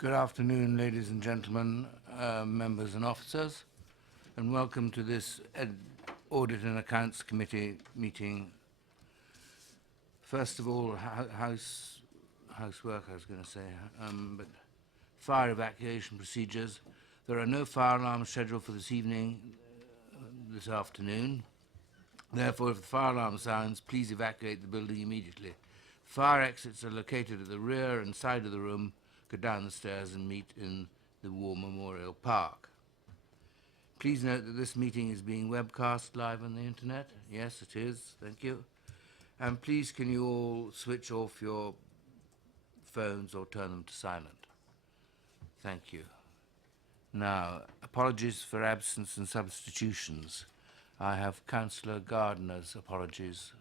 Good afternoon, ladies and gentlemen, members and officers, and welcome to this Audit and Accounts Committee meeting. First of all, housework, I was going to say, but fire evacuation procedures. There are no fire alarms scheduled for this evening, this afternoon. Therefore, if the fire alarm sounds, please evacuate the building immediately. Fire exits are located at the rear and side of the room. Go down the stairs and meet in the War Memorial Park. Please note that this meeting is being webcast live on the internet. Yes, it is. Thank you. And please, can you all switch off your phones or turn them to silent? Thank you. Now, apologies for absence and substitutions. I have Councillor Gardner's apologies.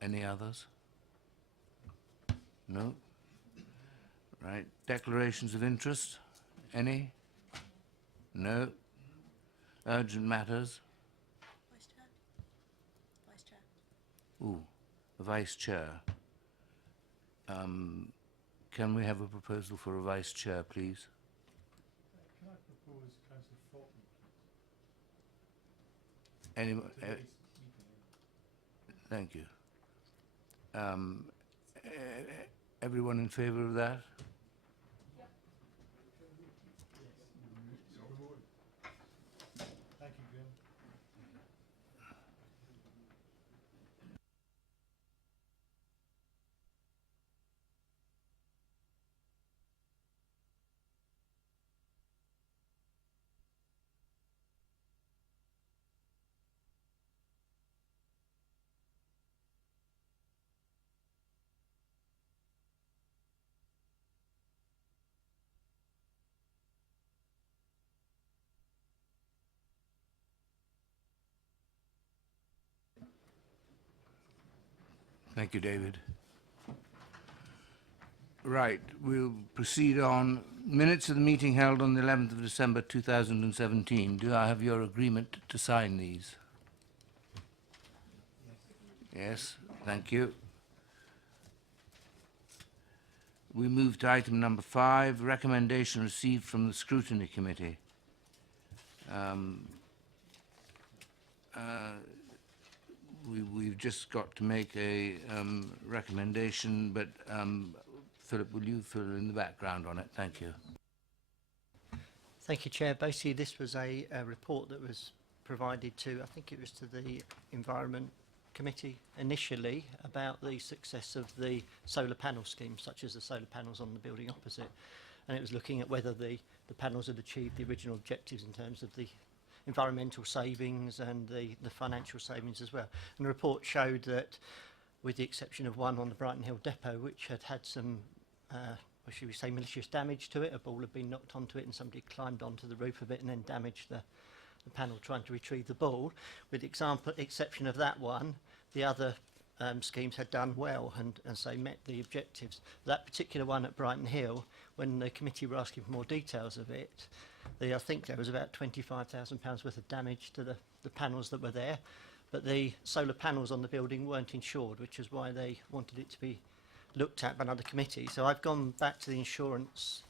Any others? No? Right. Declarations of interest? Any? No? Urgent matters? Vice Chair. Vice Chair. Ooh, the Vice Chair. Can we have a proposal for a Vice Chair, please? Can I propose Councillor Faulkner, please? Anyone? Thank you. Everyone in favour of that? Thank you, Graham. Thank you, David. Right, we'll proceed on. Minutes of the meeting held on the 11th of December 2017. Do I have your agreement to sign these? Yes, thank you. We move to item number 5, recommendation received from the Scrutiny Committee. We've just got to make a recommendation, but Philip, will you fill in the background on it? Thank you. Thank you, Chair. Basically, this was a report that was provided to, I think it was to the Environment Committee initially, about the success of the solar panel scheme, such as the solar panels on the building opposite. And it was looking at whether the panels had achieved the original objectives in terms of the environmental savings and the financial savings as well. And the report showed that, with the exception of one on the Brighton Hill depot, which had some, or should we say, malicious damage to it, a ball had been knocked onto it and somebody climbed onto the roof of it and then damaged the panel trying to retrieve the ball. With the exception of that one, the other schemes had done well and so met the objectives. That particular one at Brighton Hill, when the committee were asking for more details of it, I think there was about £25,000 worth of damage to the panels that were there, but the solar panels on the building weren't insured, which is why they wanted it to be looked at by another committee. So I've gone back to the insurance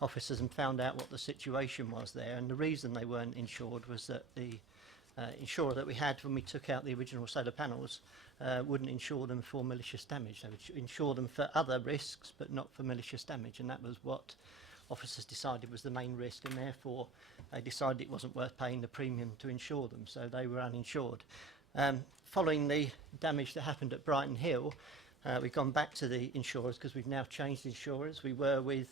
officers and found out what the situation was there, and the reason they weren't insured was that the insurer that we had when we took out the original solar panels wouldn't insure them for malicious damage. They would insure them for other risks, but not for malicious damage, and that was what officers decided was the main risk, and therefore they decided it wasn't worth paying the premium to insure them, so they were uninsured. Following the damage that happened at Brighton Hill, we've gone back to the insurers because we've now changed insurers. We were with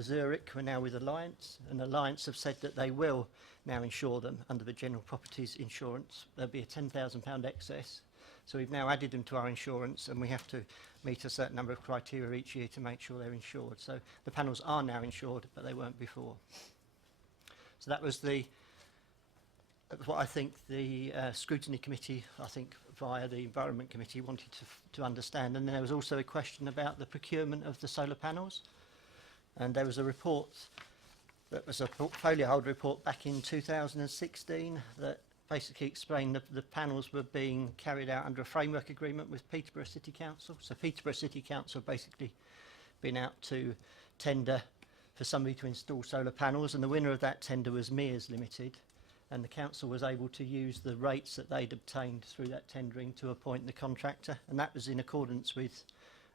Zurich, we're now with Alliance, and Alliance have said that they will now insure them under the general properties insurance. There'll be a £10,000 excess. So we've now added them to our insurance, and we have to meet a certain number of criteria each year to make sure they're insured. So the panels are now insured, but they weren't before. So that was what I think the Scrutiny Committee, I think via the Environment Committee, wanted to understand. And then there was also a question about the procurement of the solar panels. And there was a report that was a portfolio hold report back in 2016 that basically explained that the panels were being carried out under a framework agreement with Peterborough City Council. So Peterborough City Council basically been out to tender for somebody to install solar panels, and the winner of that tender was Mears Limited, and the council was able to use the rates that they'd obtained through that tendering to appoint the contractor, and that was in accordance with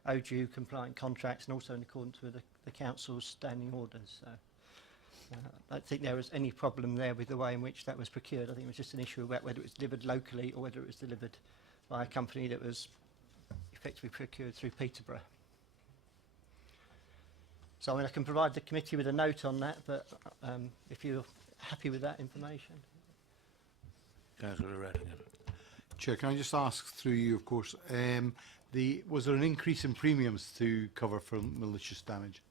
ODU compliant contracts and also in accordance with the council's standing orders. So I don't think there was any problem there with the way in which that was procured. I think it was just an issue about whether it was delivered locally or whether it was delivered by a company that was effectively procured through Peterborough. So I mean, I can provide the committee with a note on that, but if you're happy with that information. Councillor Rattigan. Chair, can I just ask through you, of course, was there an increase in premiums to cover for malicious damage?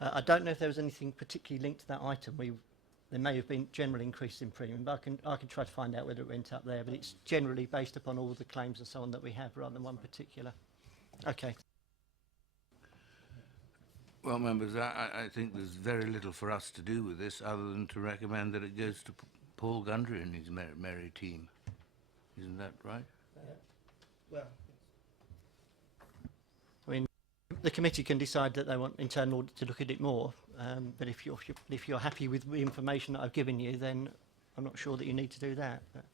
I don't know if there was anything particularly linked to that item. There may have been general increase in premium, but I can try to find out whether it went up there, but it's generally based upon all the claims and so on that we have rather than one particular. Okay. Well, members, I think there's very little for us to do with this other than to recommend that it goes to Paul Gundry and his merry team. Isn't that right? Well, I mean, the committee can decide that they want internal audit to look at it more, but if you're happy with the information that I've given you, then I'm not sure that you need to do that. But.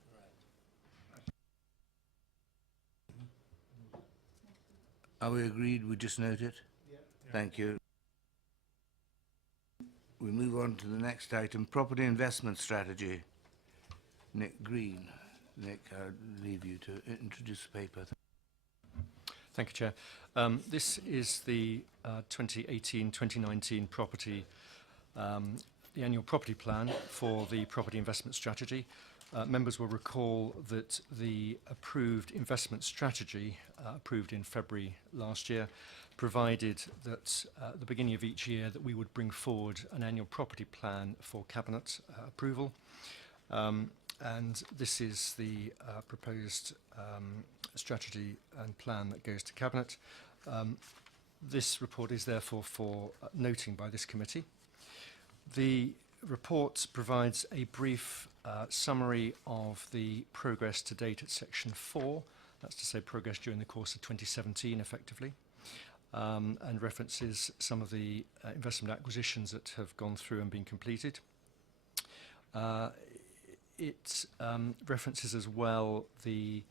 Are we agreed? We just note it? Yeah. Thank you. We move on to the next item, property investment strategy. Nick Green. Nick, I'll leave you to introduce the paper. Thank you, Chair. This is the 2018-2019 property, the annual property plan for the property investment strategy. Members will recall that the approved investment strategy, approved in February last year, provided that at the beginning of each year that we would bring forward an annual property plan for Cabinet approval. And this is the proposed strategy and plan that goes to Cabinet. This report is therefore for noting by this committee. The report provides a brief summary of the progress to date at section 4, that's to say progress during the course of 2017 effectively, and references some of the investment acquisitions that have gone through and been completed. It references as well the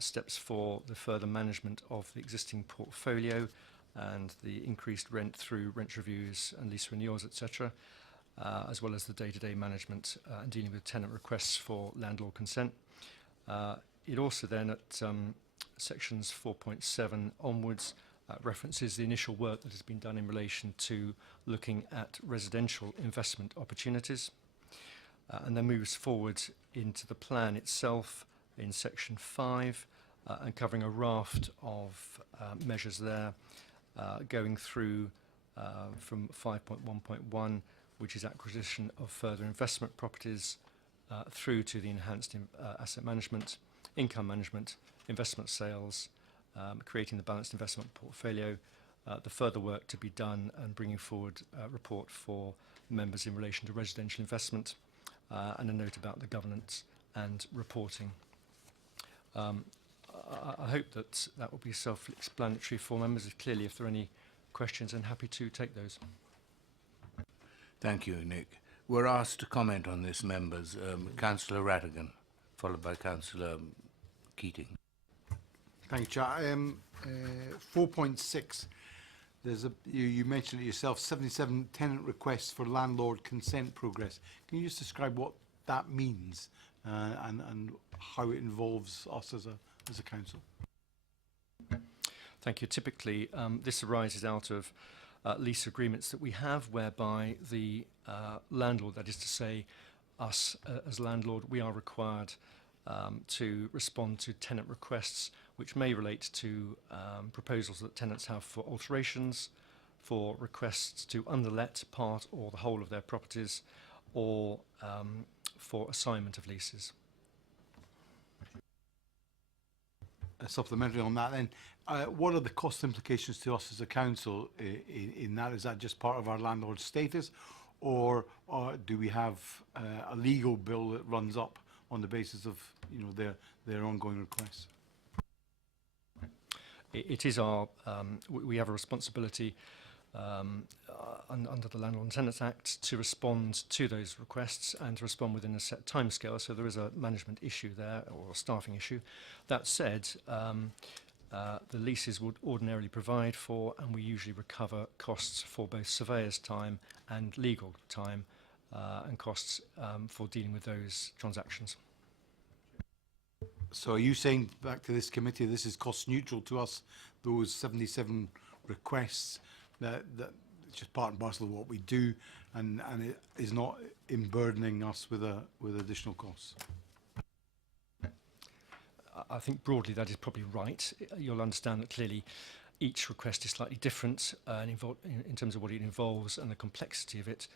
steps for the further management of the existing portfolio and the increased rent through rent reviews and lease renewals, etc., as well as the day-to-day management and dealing with tenant requests for landlord consent. It also then at sections 4.7 onwards references the initial work that has been done in relation to looking at residential investment opportunities. And then moves forward into the plan itself in section 5 and covering a raft of measures there, going through from 5.1.1, which is acquisition of further investment properties, through to the enhanced asset management, income management, investment sales, creating the balanced investment portfolio, the further work to be done and bringing forward a report for members in relation to residential investment, and a note about the governance and reporting. I hope that that will be self-explanatory for members. Clearly, if there are any questions, I'm happy to take those. Thank you, Nick. We're asked to comment on this, members. Councillor Rattigan, followed by Councillor Keating. Thank you, Chair. 4.6, there's you mentioned it yourself, 77 tenant requests for landlord consent progress. Can you just describe what that means and how it involves us as a council? Thank you. Typically, this arises out of lease agreements that we have whereby the landlord, that is to say us as landlord, we are required to respond to tenant requests which may relate to proposals that tenants have for alterations, for requests to underlet part or the whole of their properties, or for assignment of leases. Supplementary on that then, what are the cost implications to us as a council in that? Is that just part of our landlord status, or do we have a legal bill that runs up on the basis of their ongoing requests? it is our, we have a responsibility under the Landlord and Tenants Act to respond to those requests and to respond within a set timescale. So there is a management issue there, or a staffing issue. That said, the leases would ordinarily provide for, and we usually recover costs for both surveyor's time and legal time, and costs for dealing with those transactions. So are you saying, back to this committee, this is cost neutral to us, those 77 requests, that it's just part and parcel of what we do, and it is not burdening us with additional costs? I think broadly that is probably right. You'll understand that clearly each request is slightly different in terms of what it involves and the complexity of it.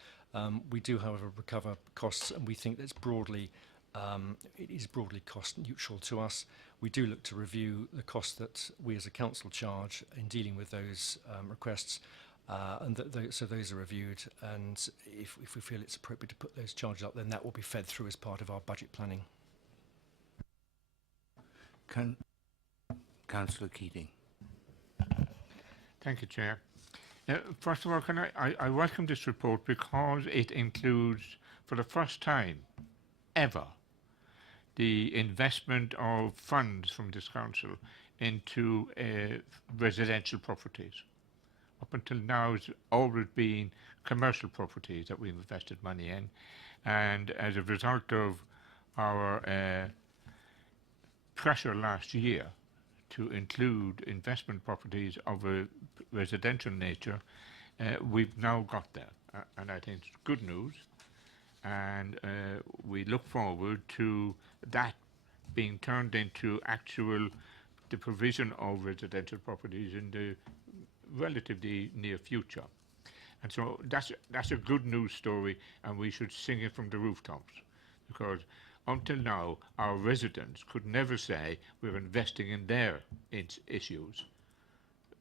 We do, however, recover costs, and we think that's broadly, it is broadly cost neutral to us. We do look to review the costs that we as a council charge in dealing with those requests, and so those are reviewed, and if we feel it's appropriate to put those charges up, then that will be fed through as part of our budget planning. Councillor Keating. Thank you, Chair. First of all, I welcome this report because it includes, for the first time ever, the investment of funds from this council into residential properties. Up until now, it's always been commercial properties that we've invested money in, and as a result of our pressure last year to include investment properties of a residential nature, we've now got there, and I think it's good news, and we look forward to that being turned into the provision of residential properties in the relatively near future. And so that's a good news story, and we should sing it from the rooftops, because until now our residents could never say we're investing in their issues.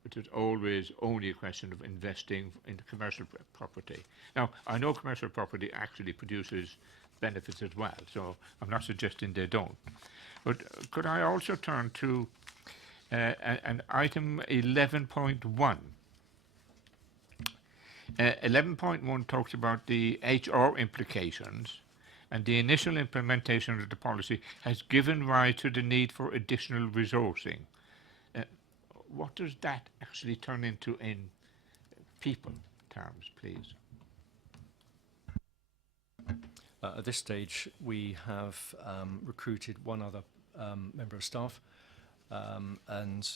It is always only a question of investing in commercial property. Now, I know commercial property actually produces benefits as well, so I'm not suggesting they don't. But could I also turn to an item 11.1? 11.1 talks about the HR implications, and the initial implementation of the policy has given rise to the need for additional resourcing. What does that actually turn into in people terms, please? At this stage, we have recruited one other member of staff, and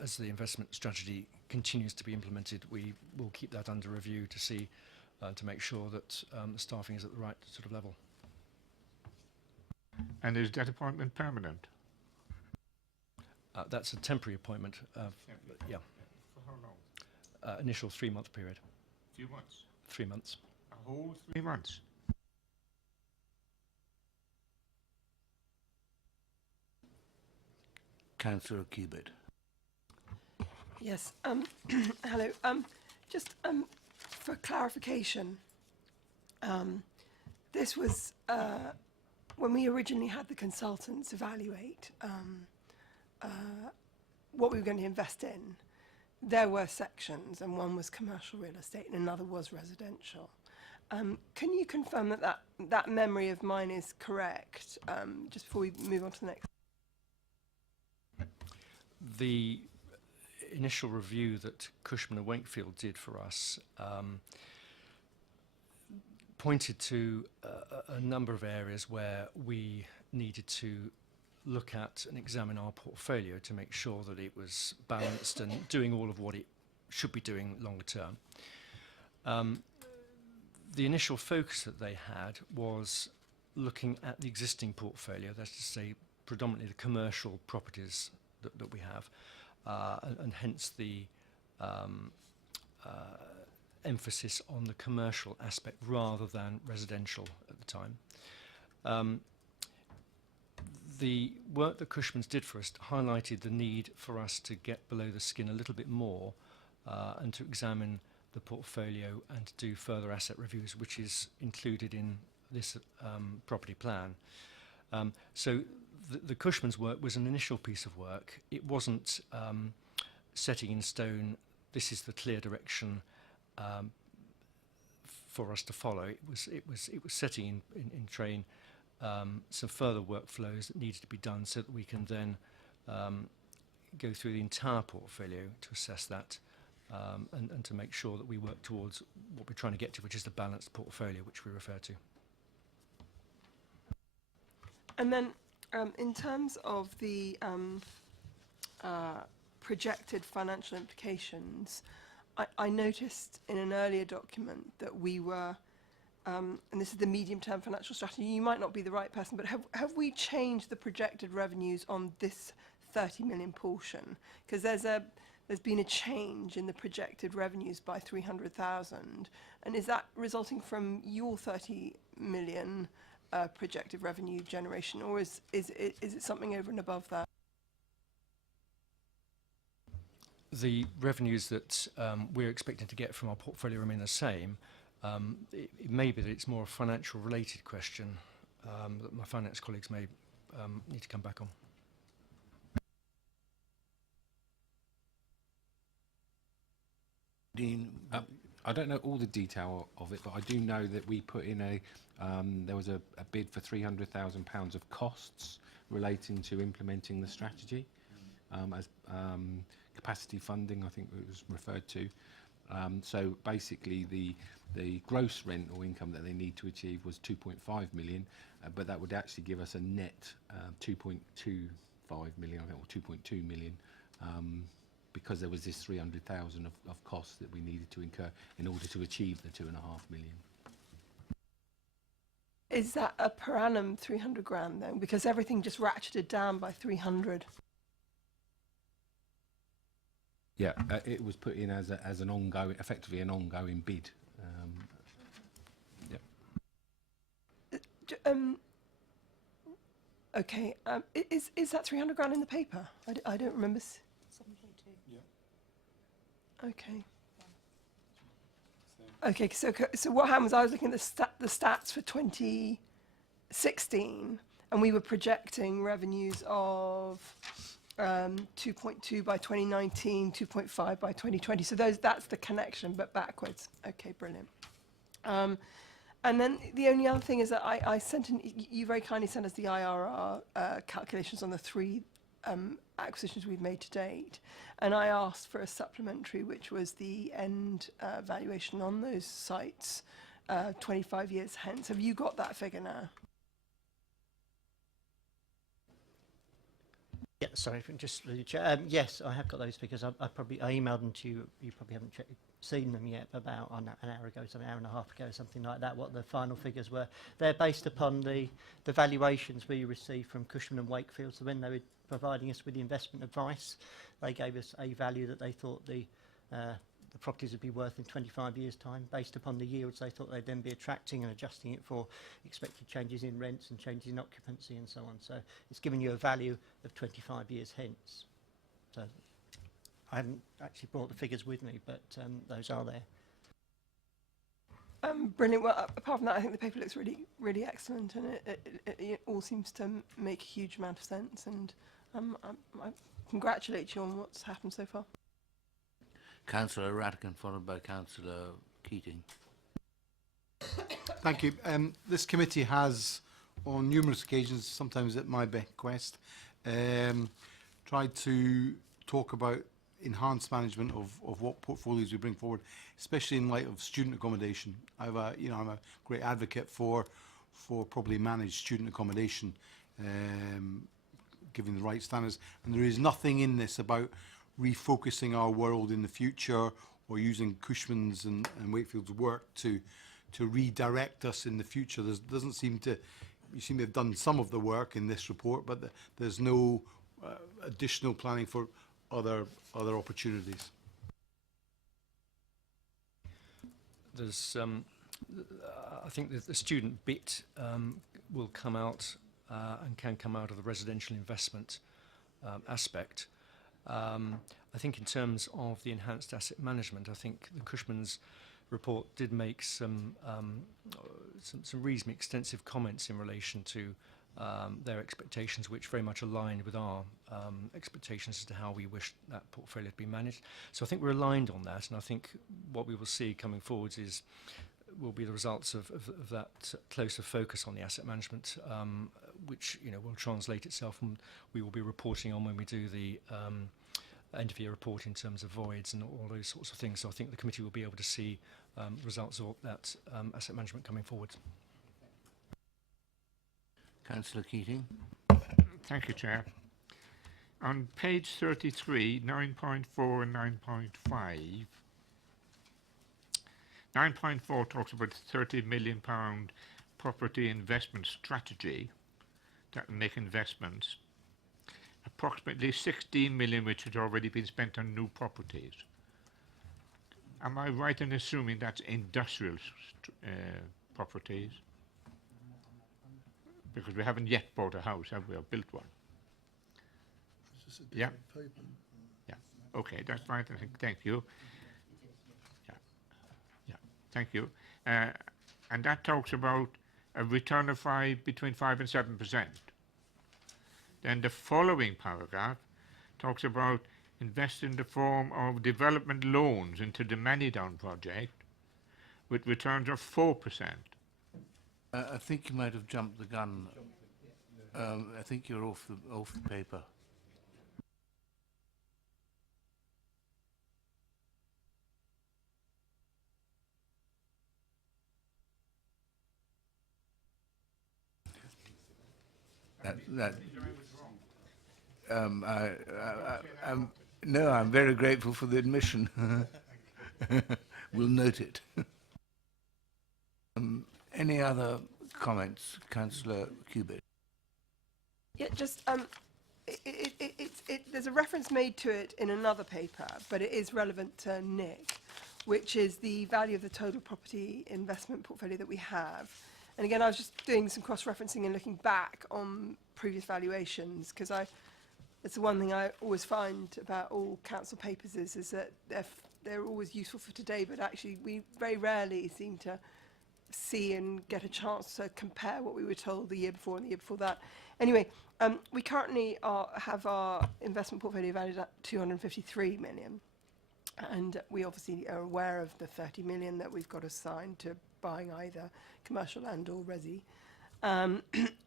as the investment strategy continues to be implemented, we will keep that under review to see, to make sure that the staffing is at the right sort of level. And is that appointment permanent? That's a temporary appointment. Yeah. For how long? Initial 3-month period. A few months? 3 months. A whole 3 months? Councillor Cubitt. Yes. Hello. Just for clarification, this was when we originally had the consultants evaluate what we were going to invest in. There were sections, and one was commercial real estate, and another was residential. Can you confirm that that memory of mine is correct? Just before we move on to the next. The initial review that Cushman and Wakefield did for us pointed to a number of areas where we needed to look at and examine our portfolio to make sure that it was balanced and doing all of what it should be doing longer term. The initial focus that they had was looking at the existing portfolio, that's to say predominantly the commercial properties that we have, and hence the emphasis on the commercial aspect rather than residential at the time. The work that Cushman's did for us highlighted the need for us to get below the skin a little bit more and to examine the portfolio and to do further asset reviews, which is included in this property plan. So the Cushman's work was an initial piece of work. It wasn't setting in stone, this is the clear direction for us to follow. It was setting in train some further workflows that needed to be done so that we can then go through the entire portfolio to assess that and to make sure that we work towards what we're trying to get to, which is the balanced portfolio, which we refer to. And then in terms of the projected financial implications, I noticed in an earlier document that we were, and this is the medium-term financial strategy, you might not be the right person, but have we changed the projected revenues on this 30 million portion? Because there's been a change in the projected revenues by 300,000, and is that resulting from your 30 million projected revenue generation, or is it something over and above that? The revenues that we're expecting to get from our portfolio remain the same. It may be that it's more a financial related question that my finance colleagues may need to come back on. Dean, I don't know all the detail of it, but I do know that we put in there was a bid for £300,000 of costs relating to implementing the strategy as capacity funding, I think it was referred to. So basically the gross rental income that they need to achieve was 2.5 million, but that would actually give us a net 2.25 million, I think, or 2.2 million, because there was this 300,000 of costs that we needed to incur in order to achieve the 2.5 million. Is that a per annum 300 grand then? Because everything just ratcheted down by 300. Yeah, it was put in as an ongoing, effectively an ongoing bid. Okay, is that 300 grand in the paper? I don't remember. 7.2. Yeah. Okay. Okay, so what happened was I was looking at the stats for 2016, and we were projecting revenues of 2.2 by 2019, 2.5 by 2020. So that's the connection, but backwards. Okay, brilliant. And then the only other thing is that I sent you very kindly sent us the IRR calculations on the 3 acquisitions we've made to date, and I asked for a supplementary, which was the end valuation on those sites 25 years hence. Have you got that figure now? Yeah, sorry, just really yes, I have got those figures. I emailed them to you. You probably haven't seen them yet. About an hour ago, an hour and a half ago, something like that. What the final figures were. They're based upon the valuations we received from Cushman and Wakefield. So when they were providing us with the investment advice, they gave us a value that they thought the properties would be worth in 25 years' time, based upon the yields they thought they'd then be attracting and adjusting it for expected changes in rents and changes in occupancy and so on. So it's giving you a value of 25 years hence. So I haven't actually brought the figures with me, but those are there. Brilliant. Well, apart from that, I think the paper looks really, really excellent, and it all seems to make a huge amount of sense. And I congratulate you on what's happened so far. Councillor Rattigan, followed by Councillor Keating. Thank you. This committee has, on numerous occasions, sometimes at my bequest, tried to talk about enhanced management of what portfolios we bring forward, especially in light of student accommodation. I'm a great advocate for properly managed student accommodation, given the right standards. And there is nothing in this about refocusing our world in the future or using Cushman's and Wakefield's work to redirect us in the future. You seem to have done some of the work in this report, but there's no additional planning for other opportunities. There's, I think that the student bit will come out and can come out of the residential investment aspect. I think in terms of the enhanced asset management, I think the Cushman's report did make some reasonably extensive comments in relation to their expectations, which very much aligned with our expectations as to how we wish that portfolio to be managed. So I think we're aligned on that, and I think what we will see coming forwards will be the results of that closer focus on the asset management, which will translate itself, and we will be reporting on when we do the end of year report in terms of voids and all those sorts of things. So I think the committee will be able to see results of that asset management coming forward. Councillor Keating. Thank you, Chair. On page 33, 9.4 and 9.5, 9.4 talks about £30 million property investment strategy that will make investments. Approximately 16 million which had already been spent on new properties. Am I right in assuming that's industrial properties? Because we haven't yet bought a house, have we, or built one? Yeah. Yeah. Okay, that's fine. Thank you. Yeah. Yeah. Thank you. And that talks about a return of between 5 and 7%. Then the following paragraph talks about invest in the form of development loans into the Manidown project with returns of 4%. I think you might have jumped the gun. I think you're off the paper. No, I'm very grateful for the admission. We'll note it. Any other comments, Councillor Cubitt? Yeah, just there's a reference made to it in another paper, but it is relevant to Nick, which is the value of the total property investment portfolio that we have. And again, I was just doing some cross-referencing and looking back on previous valuations, because it's the one thing I always find about all council papers is that they're always useful for today, but actually we very rarely seem to see and get a chance to compare what we were told the year before and the year before that. Anyway, we currently have our investment portfolio valued at 253 million. And we obviously are aware of the 30 million that we've got assigned to buying either commercial and or resi. And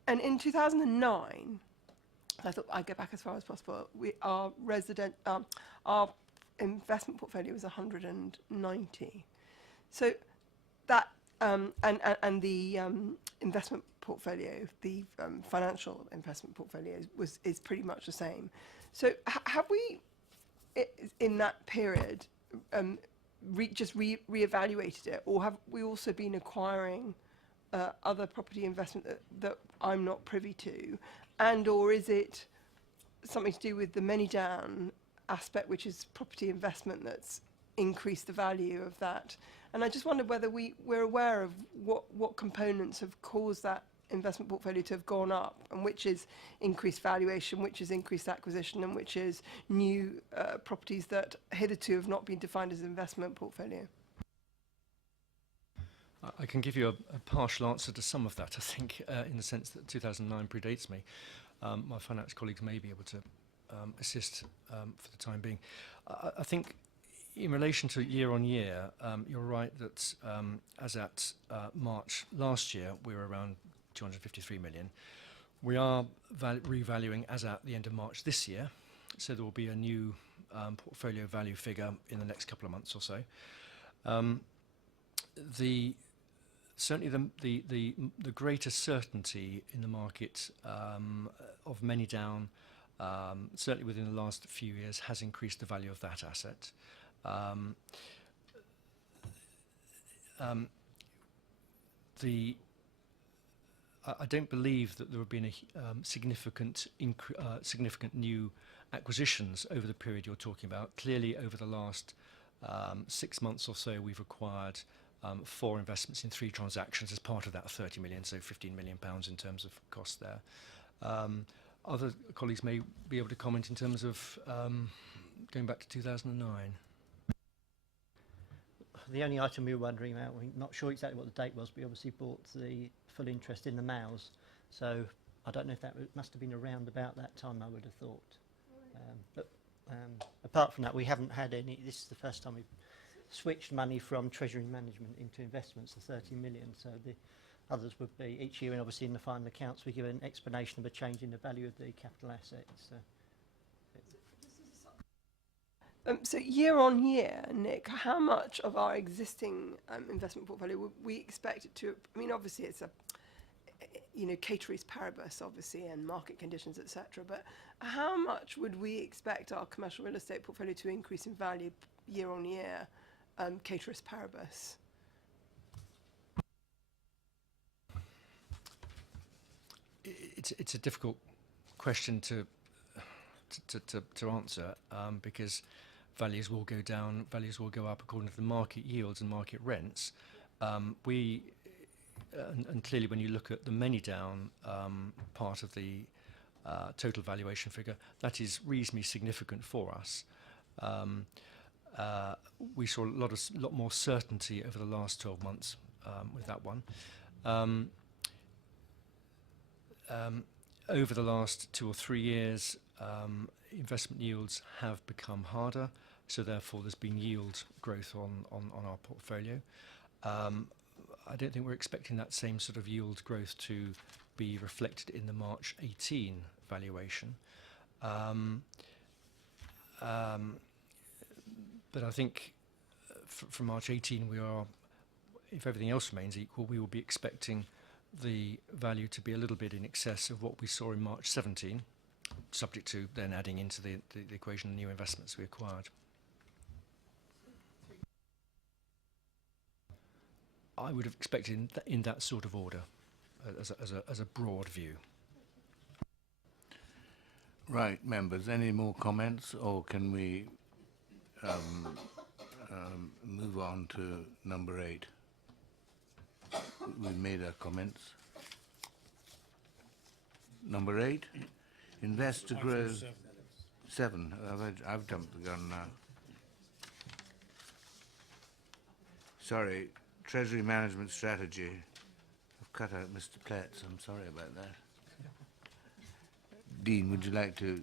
in 2009, I thought I'd get back as far as possible, our investment portfolio was 190. So that, and the investment portfolio, the financial investment portfolio is pretty much the same. So have we, in that period, just reevaluated it, or have we also been acquiring other property investment that I'm not privy to, and or is it something to do with the Manidown aspect, which is property investment, that's increased the value of that? And I just wondered whether we're aware of what components have caused that investment portfolio to have gone up, and which is increased valuation, which is increased acquisition, and which is new properties that hitherto have not been defined as investment portfolio. I can give you a partial answer to some of that, I think, in the sense that 2009 predates me. My finance colleagues may be able to assist for the time being. I think in relation to year on year, you're right that as at March last year, we were around 253 million. We are revaluing as at the end of March this year, so there will be a new portfolio value figure in the next couple of months or so. Certainly the greater certainty in the market of Manidown, certainly within the last few years, has increased the value of that asset. I don't believe that there have been significant new acquisitions over the period you're talking about. Clearly, over the last 6 months or so, we've acquired 4 investments in 3 transactions as part of that 30 million, so 15 million pounds in terms of cost there. Other colleagues may be able to comment in terms of going back to 2009. The only item we were wondering about, we're not sure exactly what the date was, but we obviously bought the full interest in the Mouse. So I don't know if that must have been around about that time, I would have thought. But apart from that, we haven't had any. This is the first time we've switched money from treasury management into investments, the 30 million. So the others would be each year, and obviously in the final accounts we give an explanation of a change in the value of the capital assets. So year on year, Nick, how much of our existing investment portfolio would we expect it to? I mean, obviously it's a, you know, ceteris paribus, obviously, and market conditions, etc. But how much would we expect our commercial real estate portfolio to increase in value year on year, ceteris paribus? It's a difficult question to answer because values will go down, values will go up according to the market yields and market rents. And clearly when you look at the many down part of the total valuation figure, that is reasonably significant for us. We saw a lot more certainty over the last 12 months with that one. Over the last 2 or 3 years, investment yields have become harder, so therefore there's been yield growth on our portfolio. I don't think we're expecting that same sort of yield growth to be reflected in the March 18 valuation. But I think from March 18 we are, if everything else remains equal, we will be expecting the value to be a little bit in excess of what we saw in March 17, subject to then adding into the equation the new investments we acquired. I would have expected in that sort of order, as a broad view. Right, members, any more comments, or can we move on to number 8? We've made our comments. Number 8, invest to grow. 7. I've jumped the gun now. Sorry, Treasury Management Strategy. I've cut out Mr. Pletz. I'm sorry about that. Dean, would you like to?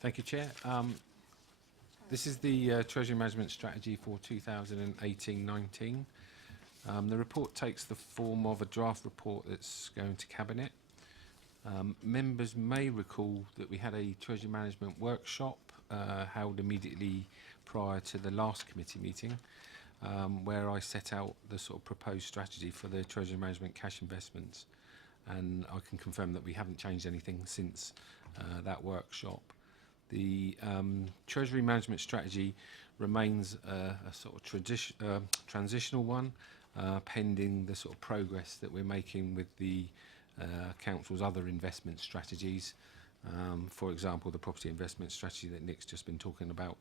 Thank you, Chair. This is the Treasury Management Strategy for 2018-19. The report takes the form of a draft report that's going to Cabinet. Members may recall that we had a Treasury Management workshop held immediately prior to the last committee meeting, where I set out the sort of proposed strategy for the Treasury Management cash investments. And I can confirm that we haven't changed anything since that workshop. The Treasury Management Strategy remains a sort of transitional one, pending the sort of progress that we're making with the Council's other investment strategies. For example, the property investment strategy that Nick's just been talking about,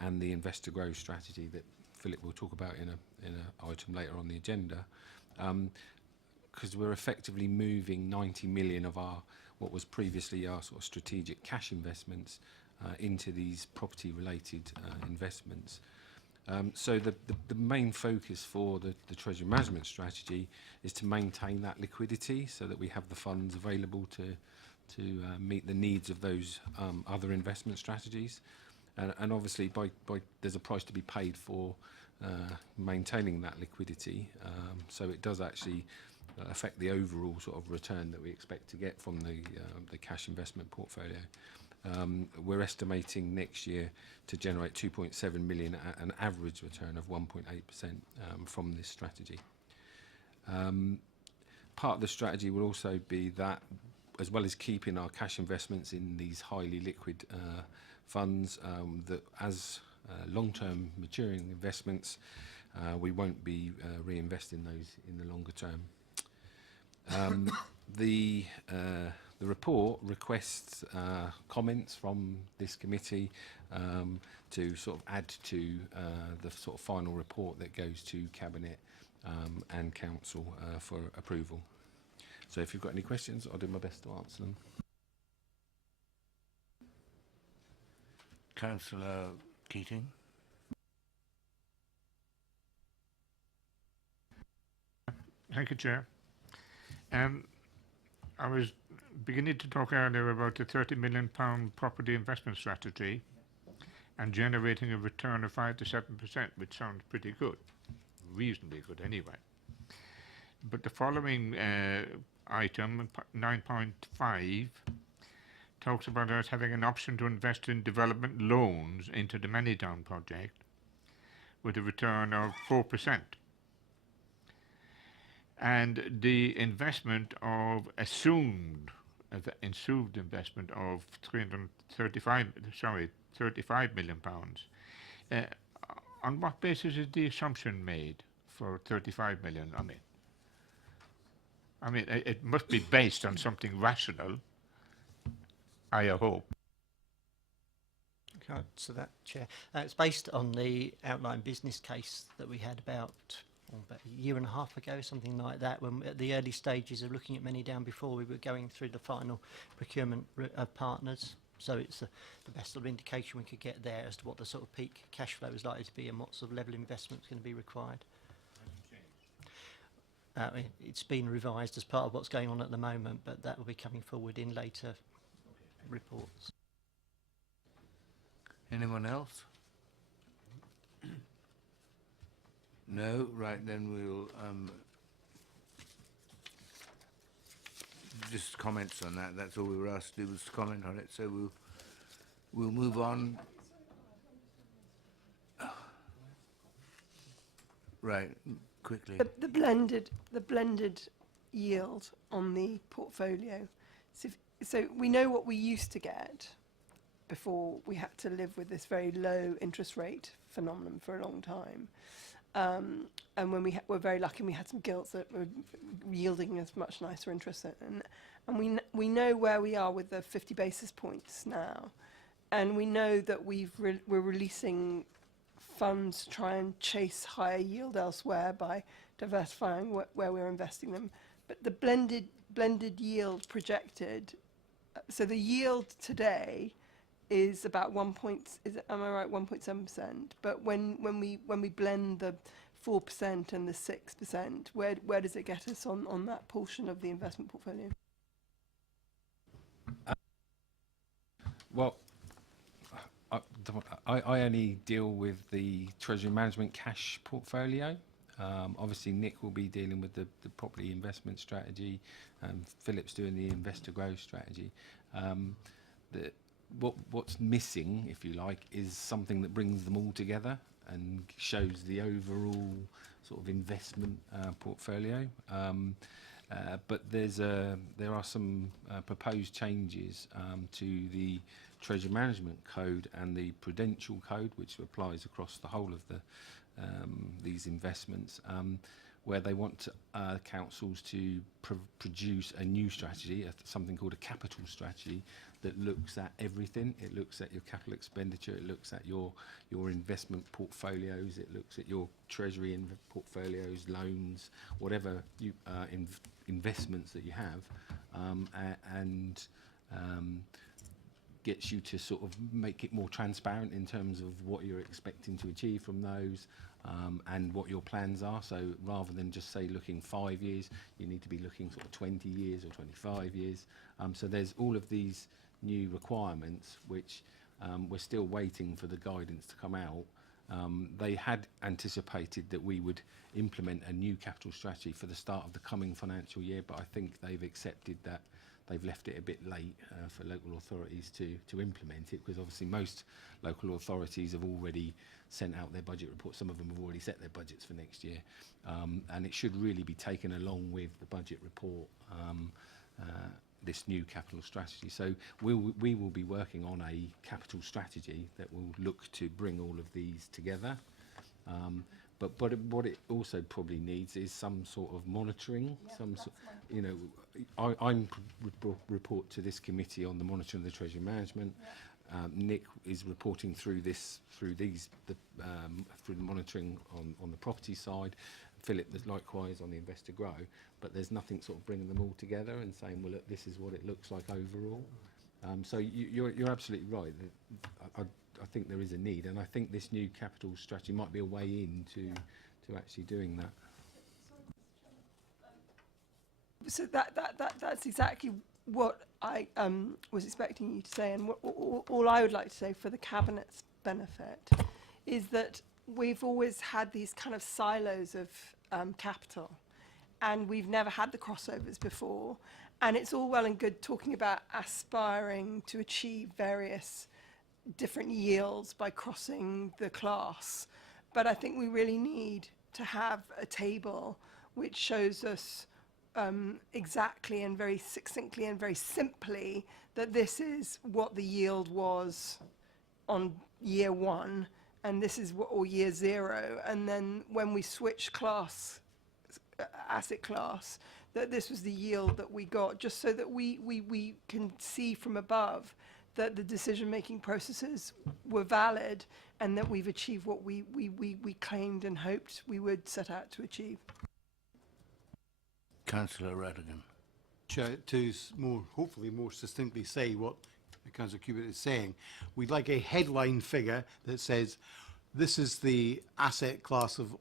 and the Invest to Grow strategy that Philip will talk about in an item later on the agenda. Because we're effectively moving 90 million of what was previously our sort of strategic cash investments into these property-related investments. So the main focus for the Treasury Management Strategy is to maintain that liquidity so that we have the funds available to meet the needs of those other investment strategies. And obviously there's a price to be paid for maintaining that liquidity. So it does actually affect the overall sort of return that we expect to get from the cash investment portfolio. We're estimating next year to generate 2.7 million at an average return of 1.8% from this strategy. Part of the strategy will also be that, as well as keeping our cash investments in these highly liquid funds, that as long-term maturing investments, we won't be reinvesting those in the longer term. The report requests comments from this committee to sort of add to the sort of final report that goes to Cabinet and Council for approval. So if you've got any questions, I'll do my best to answer them. Councillor Keating. Thank you, Chair. I was beginning to talk earlier about the £30 million property investment strategy and generating a return of 5 to 7%, which sounds pretty good, reasonably good anyway. But the following item, 9.5, talks about us having an option to invest in development loans into the Manydown project with a return of 4%. And the investment of assumed investment of 35 million pounds. On what basis is the assumption made for 35 million? I mean, it must be based on something rational, I hope. Can I answer that, Chair? It's based on the outline business case that we had about a year and a half ago, something like that, when at the early stages of looking at Manydown before we were going through the final procurement of partners. So it's the best sort of indication we could get there as to what the sort of peak cash flow is likely to be and what sort of level of investment is going to be required. It's been revised as part of what's going on at the moment, but that will be coming forward in later reports. Anyone else? No? Right, then we'll just comments on that. That's all we were asked to do, was to comment on it. So we'll move on. Right, quickly. The blended yield on the portfolio. So we know what we used to get before we had to live with this very low interest rate phenomenon for a long time. And when we were very lucky, we had some gilts that were yielding us much nicer interest. And we know where we are with the 50 basis points now. And we know that we're releasing funds to try and chase higher yield elsewhere by diversifying where we're investing them. But the blended yield projected, so the yield today is about am I right, 1.7%? But when we blend the 4% and the 6%, where does it get us on that portion of the investment portfolio? Well, I only deal with the treasury management cash portfolio. Obviously, Nick will be dealing with the property investment strategy. Philip's doing the investor growth strategy. What's missing, if you like, is something that brings them all together and shows the overall sort of investment portfolio. But there are some proposed changes to the Treasury Management Code and the Prudential Code, which applies across the whole of these investments, where they want councils to produce a new strategy, something called a capital strategy, that looks at everything. It looks at your capital expenditure, it looks at your investment portfolios, it looks at your treasury portfolios, loans, whatever investments that you have, and gets you to sort of make it more transparent in terms of what you're expecting to achieve from those, and what your plans are. So rather than just say looking 5 years, you need to be looking sort of 20 years or 25 years. So there's all of these new requirements which we're still waiting for the guidance to come out. They had anticipated that we would implement a new capital strategy for the start of the coming financial year, but I think they've accepted that they've left it a bit late for local authorities to implement it, because obviously most local authorities have already sent out their budget reports. Some of them have already set their budgets for next year, and it should really be taken along with the budget report, this new capital strategy. So we will be working on a capital strategy that will look to bring all of these together. But what it also probably needs is some sort of monitoring. I'm report to this committee on the monitoring of the treasury management. Nick is reporting through the monitoring on the property side. Philip is likewise on the investor grow, but there's nothing sort of bringing them all together and saying, well, look, this is what it looks like overall. So you're absolutely right. I think there is a need, and I think this new capital strategy might be a way into actually doing that. so that's exactly what I was expecting you to say, and all I would like to say for the Cabinet's benefit is that we've always had these kind of silos of capital, and we've never had the crossovers before. And it's all well and good talking about aspiring to achieve various different yields by crossing the class, but I think we really need to have a table which shows us exactly and very succinctly and very simply that this is what the yield was on year one, and this is what, or year zero, and then when we switch class, asset class, that this was the yield that we got, just so that we can see from above that the decision-making processes were valid and that we've achieved what we claimed and hoped we would set out to achieve. Councillor Radigan. To hopefully more succinctly say what Councillor Cubitt is saying, we'd like a headline figure that says this is the asset class of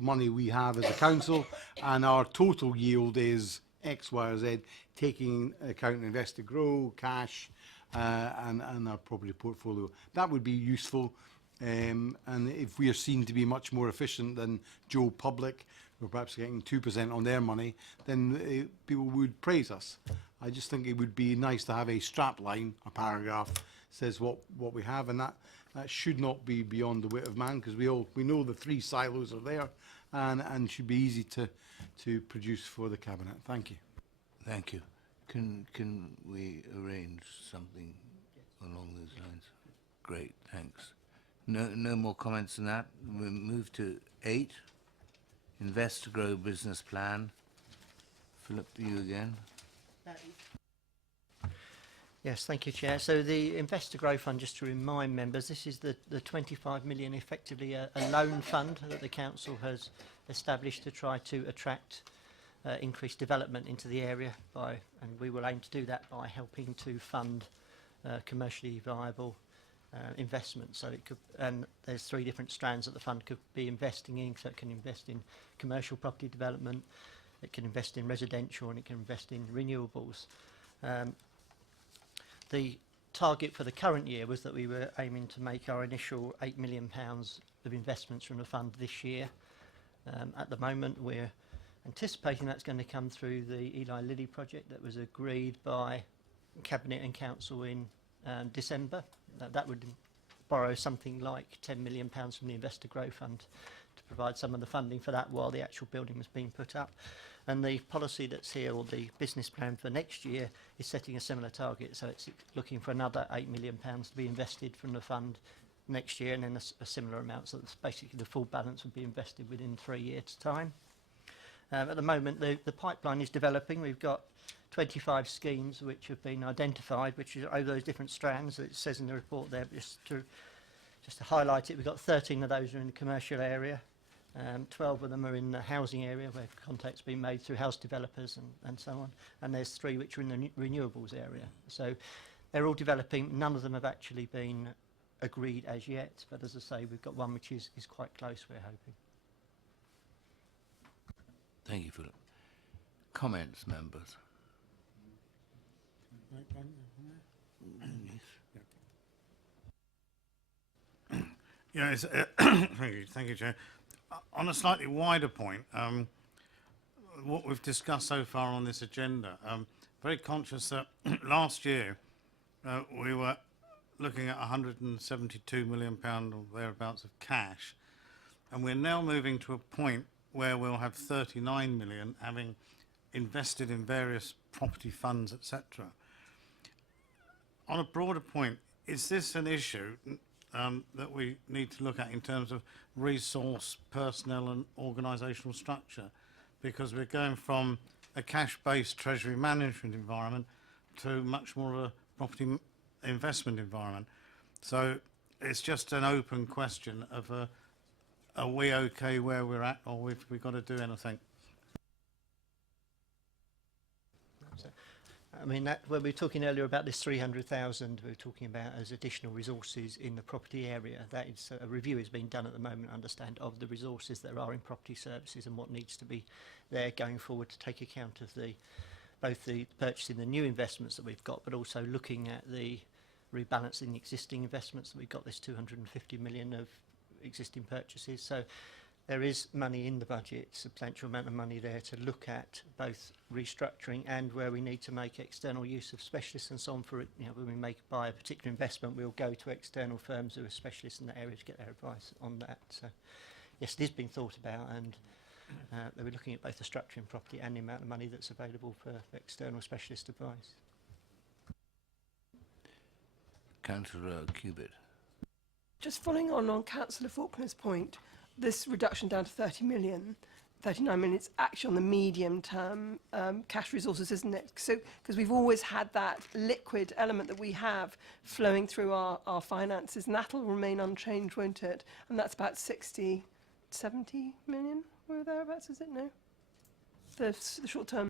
money we have as a council, and our total yield is X, Y, or Z, taking account invest to grow, cash, and our property portfolio. That would be useful, and if we are seen to be much more efficient than Joe Public, we're perhaps getting 2% on their money, then people would praise us. I just think it would be nice to have a strap line, a paragraph, says what we have, and that should not be beyond the wit of man, because we know the three silos are there, and should be easy to produce for the Cabinet. Thank you. Thank you. Can we arrange something along those lines? Great, thanks. No more comments than that. We'll move to 8. Invest to Grow business plan. Philip, you again. Yes, thank you, Chair. So the Investor Growth Fund, just to remind members, this is the 25 million, effectively a loan fund that the council has established to try to attract increased development into the area and we will aim to do that by helping to fund commercially viable investment. So it could, and there's 3 different strands that the fund could be investing in. So it can invest in commercial property development, it can invest in residential, and it can invest in renewables. The target for the current year was that we were aiming to make our initial £8 million of investments from the fund this year. At the moment, we're anticipating that's going to come through the Eli Lilly project that was agreed by Cabinet and Council in December. That would borrow something like £10 million from the Investor Growth Fund to provide some of the funding for that while the actual building was being put up. And the policy that's here, or the business plan for next year, is setting a similar target. So it's looking for another £8 million to be invested from the fund next year, and then a similar amount. So that's basically the full balance would be invested within 3 years' time. At the moment, the pipeline is developing. We've got 25 schemes which have been identified, which is over those different strands that it says in the report there. But just to highlight it, we've got 13 of those are in the commercial area. 12 of them are in the housing area where contact's been made through house developers and so on. And there's 3 which are in the renewables area. So they're all developing. None of them have actually been agreed as yet. But as I say, we've got one which is quite close, we're hoping. Thank you, Philip. Comments, members? Yes, thank you, Chair. On a slightly wider point, what we've discussed so far on this agenda, very conscious that last year we were looking at £172 million or thereabouts of cash, and we're now moving to a point where we'll have 39 million having invested in various property funds, etc. On a broader point, is this an issue that we need to look at in terms of resource, personnel and organisational structure? Because we're going from a cash-based treasury management environment to much more of a property investment environment. So it's just an open question of are we okay where we're at, or have we got to do anything? I mean, that, when we were talking earlier about this 300,000, we were talking about as additional resources in the property area. That is, a review is being done at the moment, I understand, of the resources that are in property services and what needs to be there going forward to take account of the both the purchasing the new investments that we've got, but also looking at the rebalancing the existing investments that we've got. This 250 million of existing purchases. So there is money in the budget, substantial amount of money there to look at both restructuring and where we need to make external use of specialists and so on. For, you know, when we buy a particular investment, we'll go to external firms who are specialists in that area to get their advice on that. So yes, it is being thought about, and we're looking at both the structure in property and the amount of money that's available for external specialist advice. Councillor Cubitt. Just following on Councillor Faulkner's point, this reduction down to 39 million, it's actually on the medium term cash resources, isn't it? So, because we've always had that liquid element that we have flowing through our finances, and that'll remain unchanged, won't it? And that's about 60, 70 million, or thereabouts, is it? No? The short term.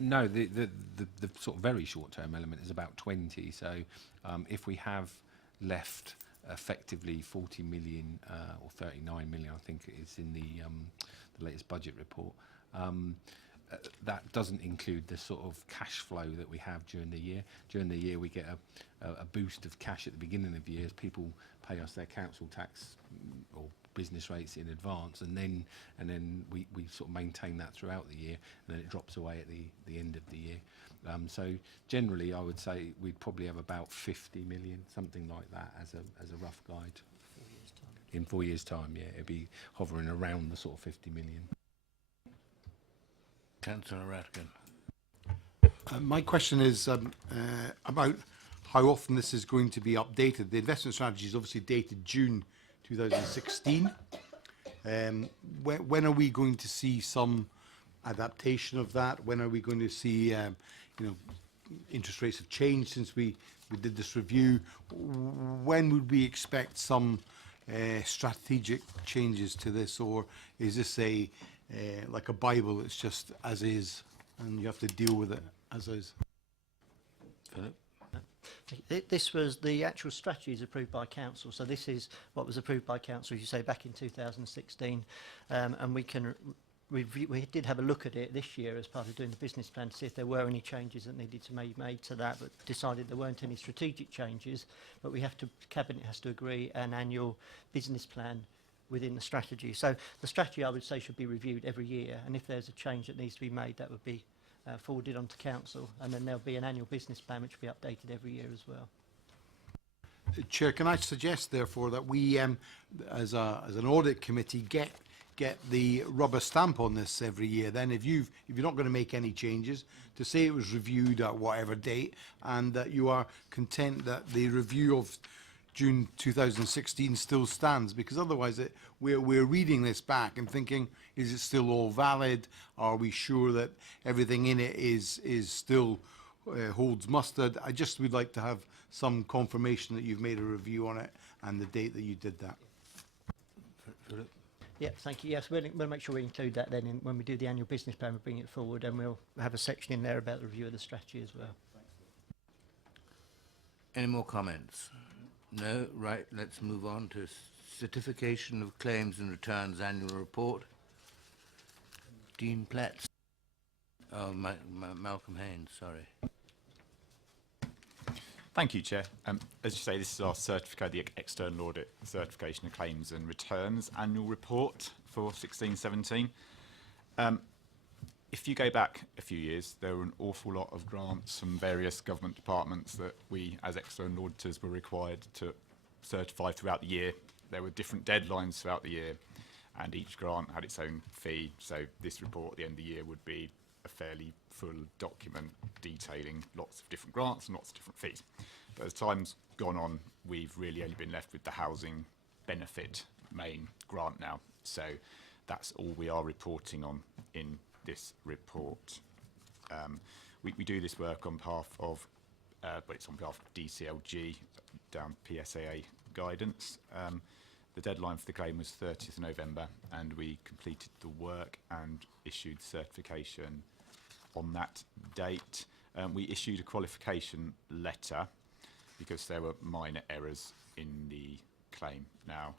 No, the sort of very short-term element is about 20. So if we have left effectively 40 million or 39 million, I think it is in the latest budget report, that doesn't include the sort of cash flow that we have during the year. During the year, we get a boost of cash at the beginning of the year as people pay us their council tax or business rates in advance, and then we sort of maintain that throughout the year, and then it drops away at the end of the year. So generally, I would say we'd probably have about 50 million, something like that, as a rough guide. 4 years' time. In 4 years' time, yeah, it'd be hovering around the sort of 50 million. Councillor Ratkin. My question is about how often this is going to be updated. The investment strategy is obviously dated June 2016. When are we going to see some adaptation of that? When are we going to see, interest rates have changed since we did this review? When would we expect some strategic changes to this, or is this like a Bible? It's just as is, and you have to deal with it as is. Philip. This was the actual strategies approved by council. So this is what was approved by council, as you say, back in 2016, and we did have a look at it this year as part of doing the business plan to see if there were any changes that needed to be made to that, but decided there weren't any strategic changes. But Cabinet has to agree an annual business plan within the strategy. So the strategy, I would say, should be reviewed every year, and if there's a change that needs to be made, that would be forwarded on to council, and then there'll be an annual business plan which will be updated every year as well. Chair, can I suggest, therefore, that we, as an audit committee, get the rubber stamp on this every year? Then, if you're not going to make any changes, to say it was reviewed at whatever date, and that you are content that the review of June 2016 still stands, because otherwise we're reading this back and thinking, is it still all valid? Are we sure that everything in it is still holds mustard? I just would like to have some confirmation that you've made a review on it and the date that you did that. Philip. Yeah, thank you. Yes, we'll make sure we include that then when we do the annual business plan. We'll bring it forward, and we'll have a section in there about the review of the strategy as well. Any more comments? No? Right, let's move on to certification of claims and returns annual report. Dean Platts. Oh, Malcolm Haynes, sorry. Thank you, Chair. As you say, this is our the external audit certification of claims and returns annual report for 16-17. If you go back a few years, there were an awful lot of grants from various government departments that we, as external auditors, were required to certify throughout the year. There were different deadlines throughout the year, and each grant had its own fee. So this report at the end of the year would be a fairly full document detailing lots of different grants and lots of different fees. But as time's gone on, we've really only been left with the housing benefit main grant now. So that's all we are reporting on in this report. We do this work on behalf of, but it's on behalf of DCLG, down PSAA guidance. The deadline for the claim was 30th of November, and we completed the work and issued certification on that date. We issued a qualification letter because there were minor errors in the claim. Now,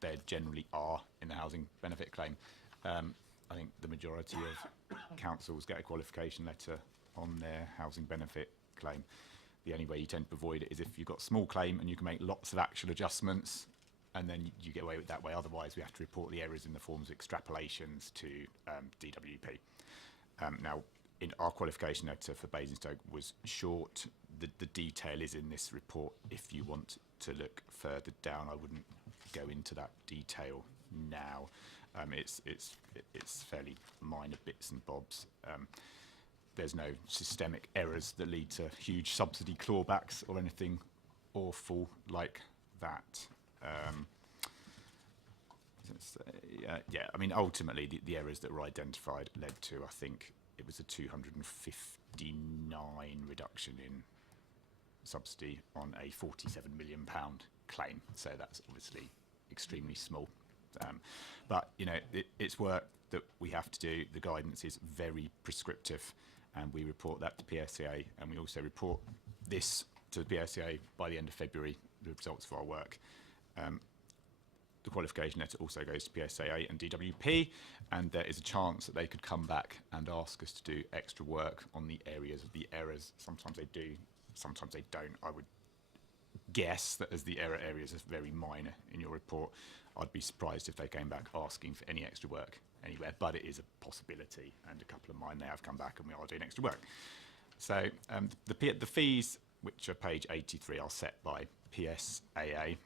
there generally are in the housing benefit claim. I think the majority of councils get a qualification letter on their housing benefit claim. The only way you tend to avoid it is if you've got a small claim and you can make lots of actual adjustments, and then you get away with it that way. Otherwise, we have to report the errors in the forms of extrapolations to DWP. Now, in our qualification letter for Basingstoke was short. The detail is in this report. If you want to look further down, I wouldn't go into that detail now. It's fairly minor bits and bobs. There's no systemic errors that lead to huge subsidy clawbacks or anything awful like that. Yeah, I mean, ultimately, the errors that were identified led to, I think, it was a 259 reduction in subsidy on a £47 million claim. So that's obviously extremely small. But, you know, it's work that we have to do. The guidance is very prescriptive, and we report that to PSCA, and we also report this to the PSCA by the end of February, the results of our work. The qualification letter also goes to PSAA and DWP, and there is a chance that they could come back and ask us to do extra work on the areas of the errors. Sometimes they do, sometimes they don't. I would guess that as the error areas are very minor in your report, I'd be surprised if they came back asking for any extra work anywhere, but it is a possibility, and a couple of mine they have come back and we are doing extra work. So the fees, which are page 83, are set by PSAA,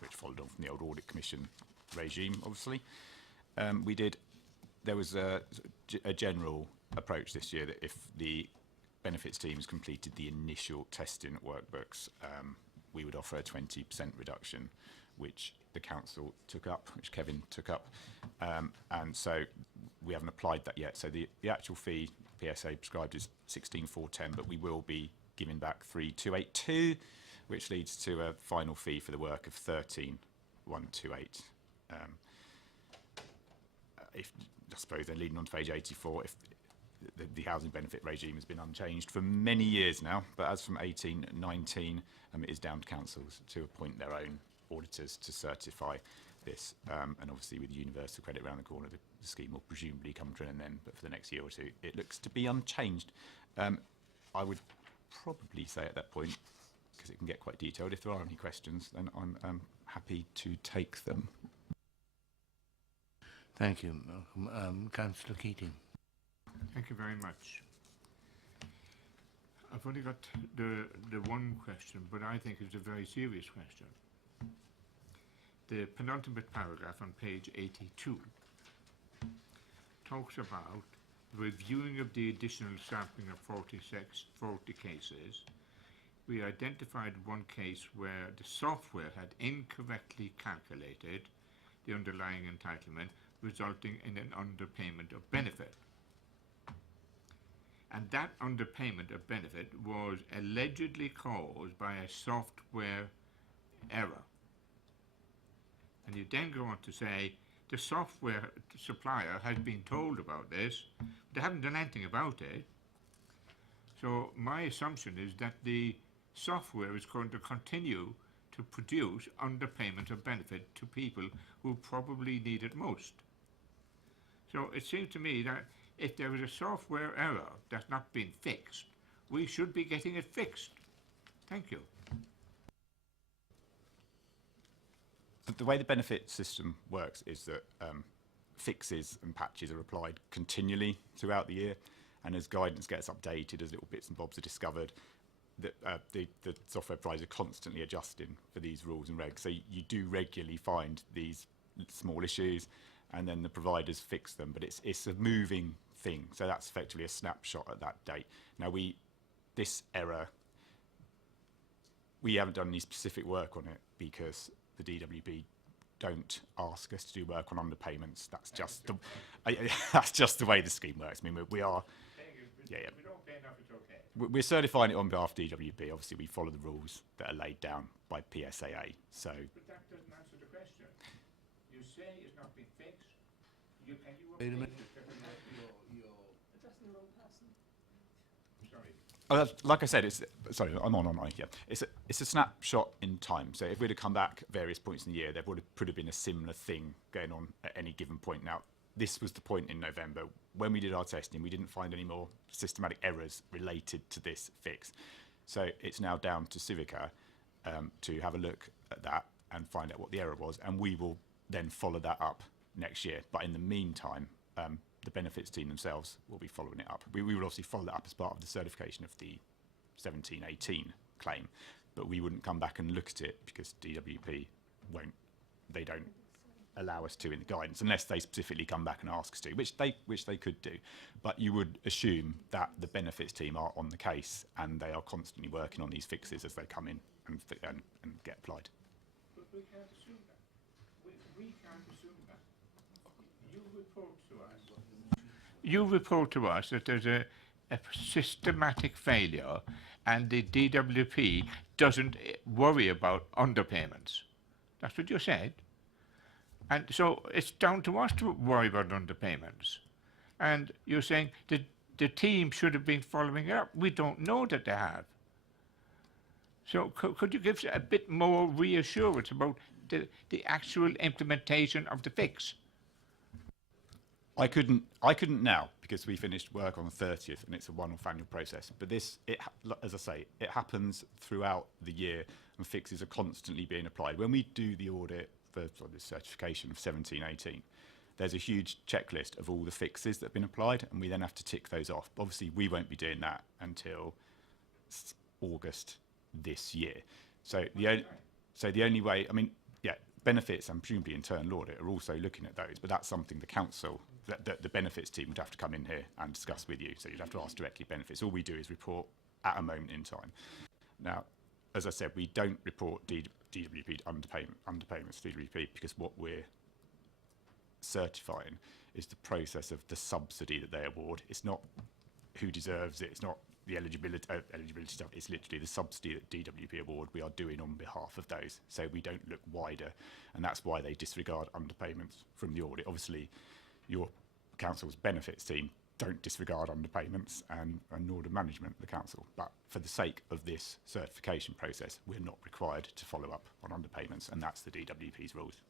which followed on from the old Audit Commission regime, obviously. There was a general approach this year that if the benefits teams completed the initial testing workbooks, we would offer a 20% reduction, which the council took up, which Kevin took up. And so we haven't applied that yet. So the actual fee PSA prescribed is 16,410, but we will be giving back 3,282, which leads to a final fee for the work of 13,128. I suppose they're leading on to page 84. If the housing benefit regime has been unchanged for many years now, but as from 18-19, it is down to councils to appoint their own auditors to certify this. And obviously with universal credit around the corner, the scheme will presumably come to an end then, but for the next year or two, it looks to be unchanged. I would probably say at that point, because it can get quite detailed, if there are any questions, then I'm happy to take them. Thank you, Malcolm. Councillor Keating. Thank you very much. I've only got the one question, but I think it's a very serious question. The penultimate paragraph on page 82 talks about reviewing of the additional sampling of 40 cases. We identified one case where the software had incorrectly calculated the underlying entitlement, resulting in an underpayment of benefit. And that underpayment of benefit was allegedly caused by a software error. And you then go on to say the software supplier has been told about this, but they haven't done anything about it. So my assumption is that the software is going to continue to produce underpayment of benefit to people who probably need it most. So it seems to me that if there is a software error that's not been fixed, we should be getting it fixed. Thank you. The way the benefit system works is that fixes and patches are applied continually throughout the year, and as guidance gets updated, as little bits and bobs are discovered, the software providers are constantly adjusting for these rules and regs. So you do regularly find these small issues, and then the providers fix them, but it's a moving thing. So that's effectively a snapshot at that date. Now this error, we haven't done any specific work on it because the DWP don't ask us to do work on underpayments. That's just that's just the way the scheme works. I mean, we are. Yeah. We don't pay enough, it's okay. We're certifying it on behalf of DWP. Obviously, we follow the rules that are laid down by PSAA. So. But that doesn't answer the question. You say it's not been fixed. Can you Wait a minute. Like I said, it's sorry, I'm on. Yeah, it's a snapshot in time. So if we'd have come back at various points in the year, there would have been a similar thing going on at any given point. Now, this was the point in November when we did our testing. We didn't find any more systematic errors related to this fix. So it's now down to Civica to have a look at that and find out what the error was, and we will then follow that up next year. But in the meantime, the benefits team themselves will be following it up. We will obviously follow that up as part of the certification of the 1718 claim, but we wouldn't come back and look at it because DWP they don't allow us to in the guidance unless they specifically come back and ask us to, which they could do. But you would assume that the benefits team are on the case and they are constantly working on these fixes as they come in and get applied. But we can't assume that. We can't assume that. You report to us that there's a systematic failure and the DWP doesn't worry about underpayments. That's what you said. And so it's down to us to worry about underpayments. And you're saying that the team should have been following it up. We don't know that they have. So could you give us a bit more reassurance about the actual implementation of the fix? I couldn't now because we finished work on the 30th and it's a one-off annual process. But this, as I say, it happens throughout the year and fixes are constantly being applied. When we do the audit for the certification of 1718, there's a huge checklist of all the fixes that have been applied and we then have to tick those off. Obviously, we won't be doing that until August this year. So the only way, I mean, yeah, benefits and presumably internal audit are also looking at those, but that's something the council, the benefits team would have to come in here and discuss with you. So you'd have to ask directly benefits. All we do is report at a moment in time. Now, as I said, we don't report DWP underpayments to DWP because what we're certifying is the process of the subsidy that they award. It's not who deserves it. It's not the eligibility stuff. It's literally the subsidy that DWP award we are doing on behalf of those. So we don't look wider, and that's why they disregard underpayments from the audit. Obviously, your council's benefits team don't disregard underpayments, and nor do management, the council. But for the sake of this certification process, we're not required to follow up on underpayments, and that's the DWP's rules.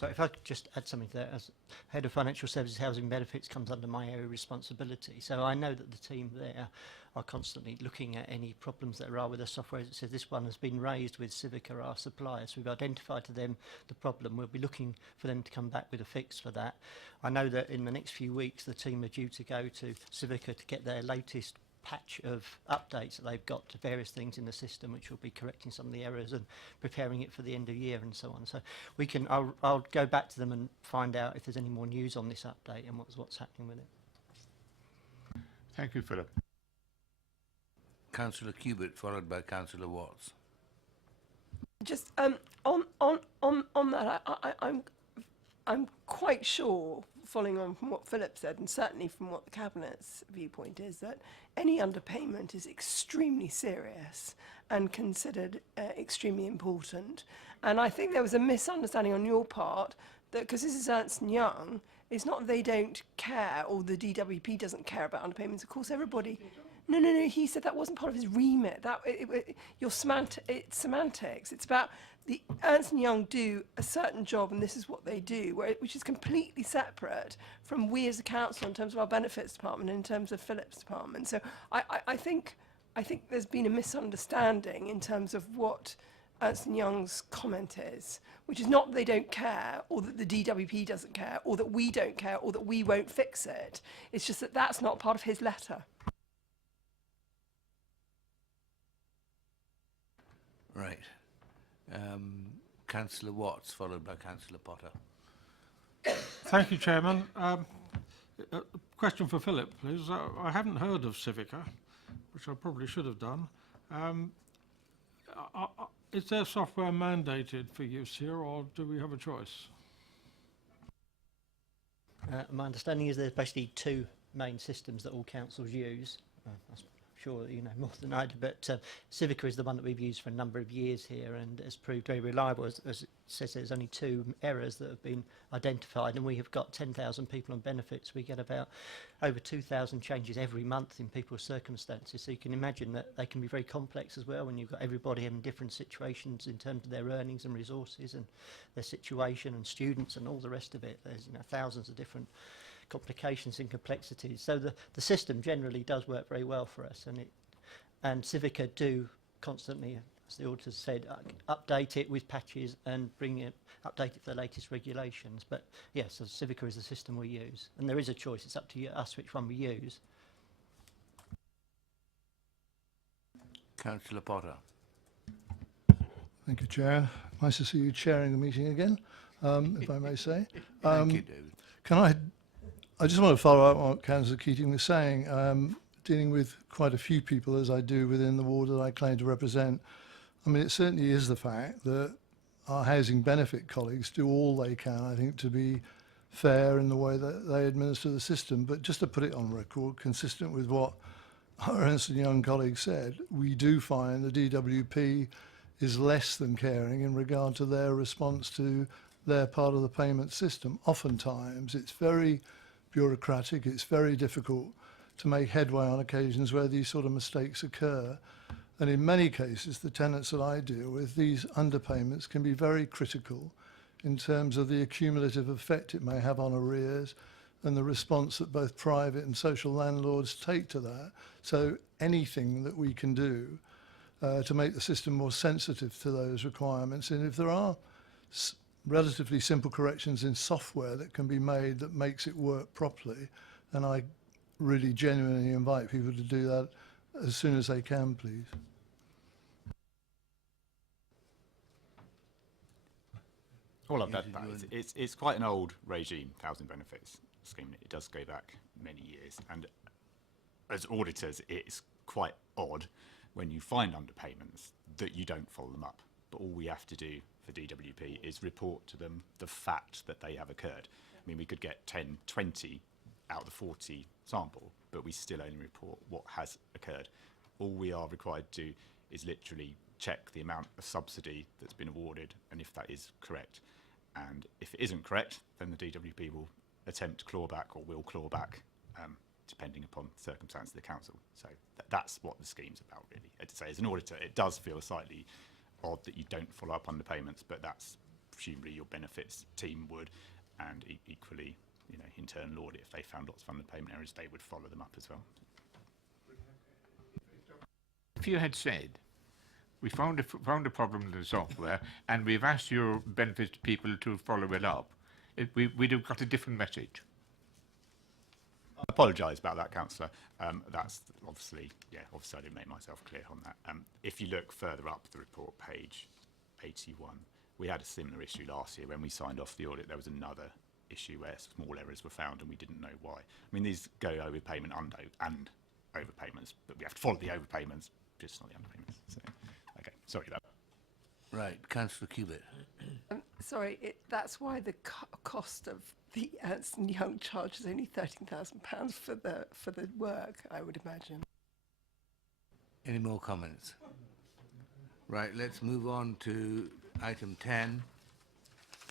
So if I could just add something there, as Head of Financial Services Housing Benefits comes under my area of responsibility. So I know that the team there are constantly looking at any problems that there are with the software. As it says, this one has been raised with Civica, our supplier. So we've identified to them the problem. We'll be looking for them to come back with a fix for that. I know that in the next few weeks, the team are due to go to Civica to get their latest patch of updates that they've got to various things in the system, which will be correcting some of the errors and preparing it for the end of year and so on. So we can, I'll go back to them and find out if there's any more news on this update and what's happening with it. Thank you, Philip. Councillor Cubitt, followed by Councillor Watts. Just on that, I'm quite sure, following on from what Philip said, and certainly from what the Cabinet's viewpoint is, that any underpayment is extremely serious and considered extremely important. And I think there was a misunderstanding on your part that because this is Ernst & Young, it's not they don't care or the DWP doesn't care about underpayments. Of course, everybody... No, he said that wasn't part of his remit. It's semantics. It's about the Ernst & Young do a certain job and this is what they do, which is completely separate from we as a council in terms of our benefits department and in terms of Philip's department. So I think there's been a misunderstanding in terms of what Ernst & Young's comment is, which is not that they don't care or that the DWP doesn't care or that we don't care or that we won't fix it. It's just that that's not part of his letter. Right. Councillor Watts, followed by Councillor Potter. Thank you, Chairman. Question for Philip, please. I haven't heard of Civica, which I probably should have done. Is their software mandated for use here, or do we have a choice? My understanding is there's basically two main systems that all councils use. sure you know more than I do, but Civica is the one that we've used for a number of years here and has proved very reliable. As it says, there's only 2 errors that have been identified, and we have got 10,000 people on benefits. We get about over 2,000 changes every month in people's circumstances, so you can imagine that they can be very complex as well when you've got everybody in different situations in terms of their earnings and resources and their situation and students and all the rest of it. There's thousands of different complications and complexities. So the system generally does work very well for us, and Civica do constantly, as the auditors said, update it with patches and update it to the latest regulations. But yes, so Civica is the system we use, and there is a choice. It's up to us which one we use. Councillor Potter. Thank you, Chair. Nice to see you chairing the meeting again, if I may say. Thank you, David. I just want to follow up on what Councillor Keating was saying. Dealing with quite a few people, as I do within the ward that I claim to represent, I mean, it certainly is the fact that our housing benefit colleagues do all they can, I think, to be fair in the way that they administer the system. But just to put it on record, consistent with what our Ernst & Young colleague said, we do find the DWP is less than caring in regard to their response to their part of the payment system. Oftentimes, it's very bureaucratic, it's very difficult to make headway on occasions where these sort of mistakes occur. And in many cases, the tenants that I deal with, these underpayments can be very critical in terms of the accumulative effect it may have on arrears and the response that both private and social landlords take to that. So anything that we can do to make the system more sensitive to those requirements, and if there are relatively simple corrections in software that can be made that makes it work properly, and I really genuinely invite people to do that as soon as they can, please. All of that, it's quite an old regime, housing benefits scheme. It does go back many years, and as auditors, it's quite odd when you find underpayments that you don't follow them up. But all we have to do for DWP is report to them the fact that they have occurred. I mean, we could get 10, 20 out of the 40 sample, but we still only report what has occurred. All we are required to do is literally check the amount of subsidy that's been awarded and if that is correct. And if it isn't correct, then the DWP will attempt to claw back or will claw back, depending upon the circumstance of the council. So that's what the scheme's about, really. As I say, as an auditor, it does feel slightly odd that you don't follow up underpayments, but that's presumably your benefits team would, and equally, you know, internal audit, if they found lots of underpayment errors, they would follow them up as well. If you had said, we found a problem in the software and we've asked your benefits people to follow it up, we'd have got a different message. I apologise about that, Councillor. That's obviously, obviously I didn't make myself clear on that. If you look further up the report, page 81, we had a similar issue last year when we signed off the audit. There was another issue where small errors were found and we didn't know why. I mean, these go overpayment and overpayments, but we have to follow the overpayments, just not the underpayments. So, okay, sorry about that. Right, Councillor Cubitt. Sorry, that's why the cost of the Ernst & Young charge is only £13,000 for the work, I would imagine. Any more comments? Right, let's move on to item 10,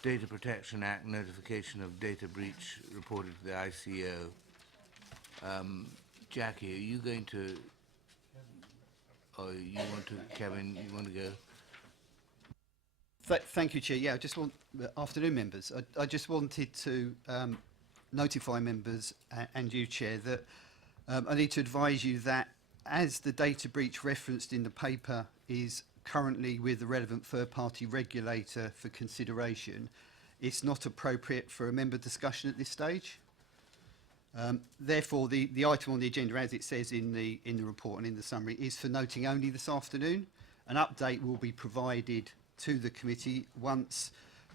Data Protection Act notification of data breach reported to the ICO. Jackie, are you going to, or you want to, Kevin, you want to go? Thank you, Chair. Yeah, I just want, afternoon members, I just wanted to notify members and you, Chair, that I need to advise you that as the data breach referenced in the paper is currently with the relevant third-party regulator for consideration, it's not appropriate for a member discussion at this stage. Therefore, the item on the agenda, as it says in the report and in the summary, is for noting only this afternoon. An update will be provided to the committee once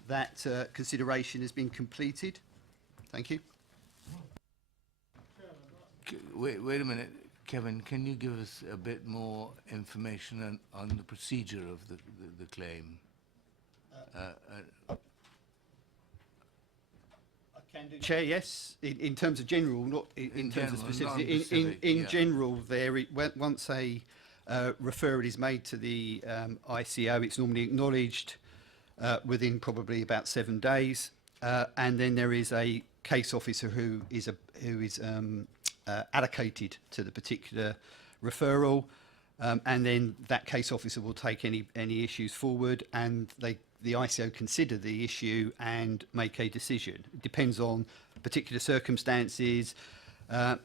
that consideration has been completed. Thank you. Wait a minute, Kevin, can you give us a bit more information on the procedure of the claim? Chair, yes. In terms of general, not in terms of general, specific. non-specific, In yeah. general, once a referral is made to the ICO, it's normally acknowledged within probably about 7 days, and then there is a case officer who is allocated to the particular referral, and then that case officer will take any issues forward, and the ICO consider the issue and make a decision. It depends on particular circumstances. The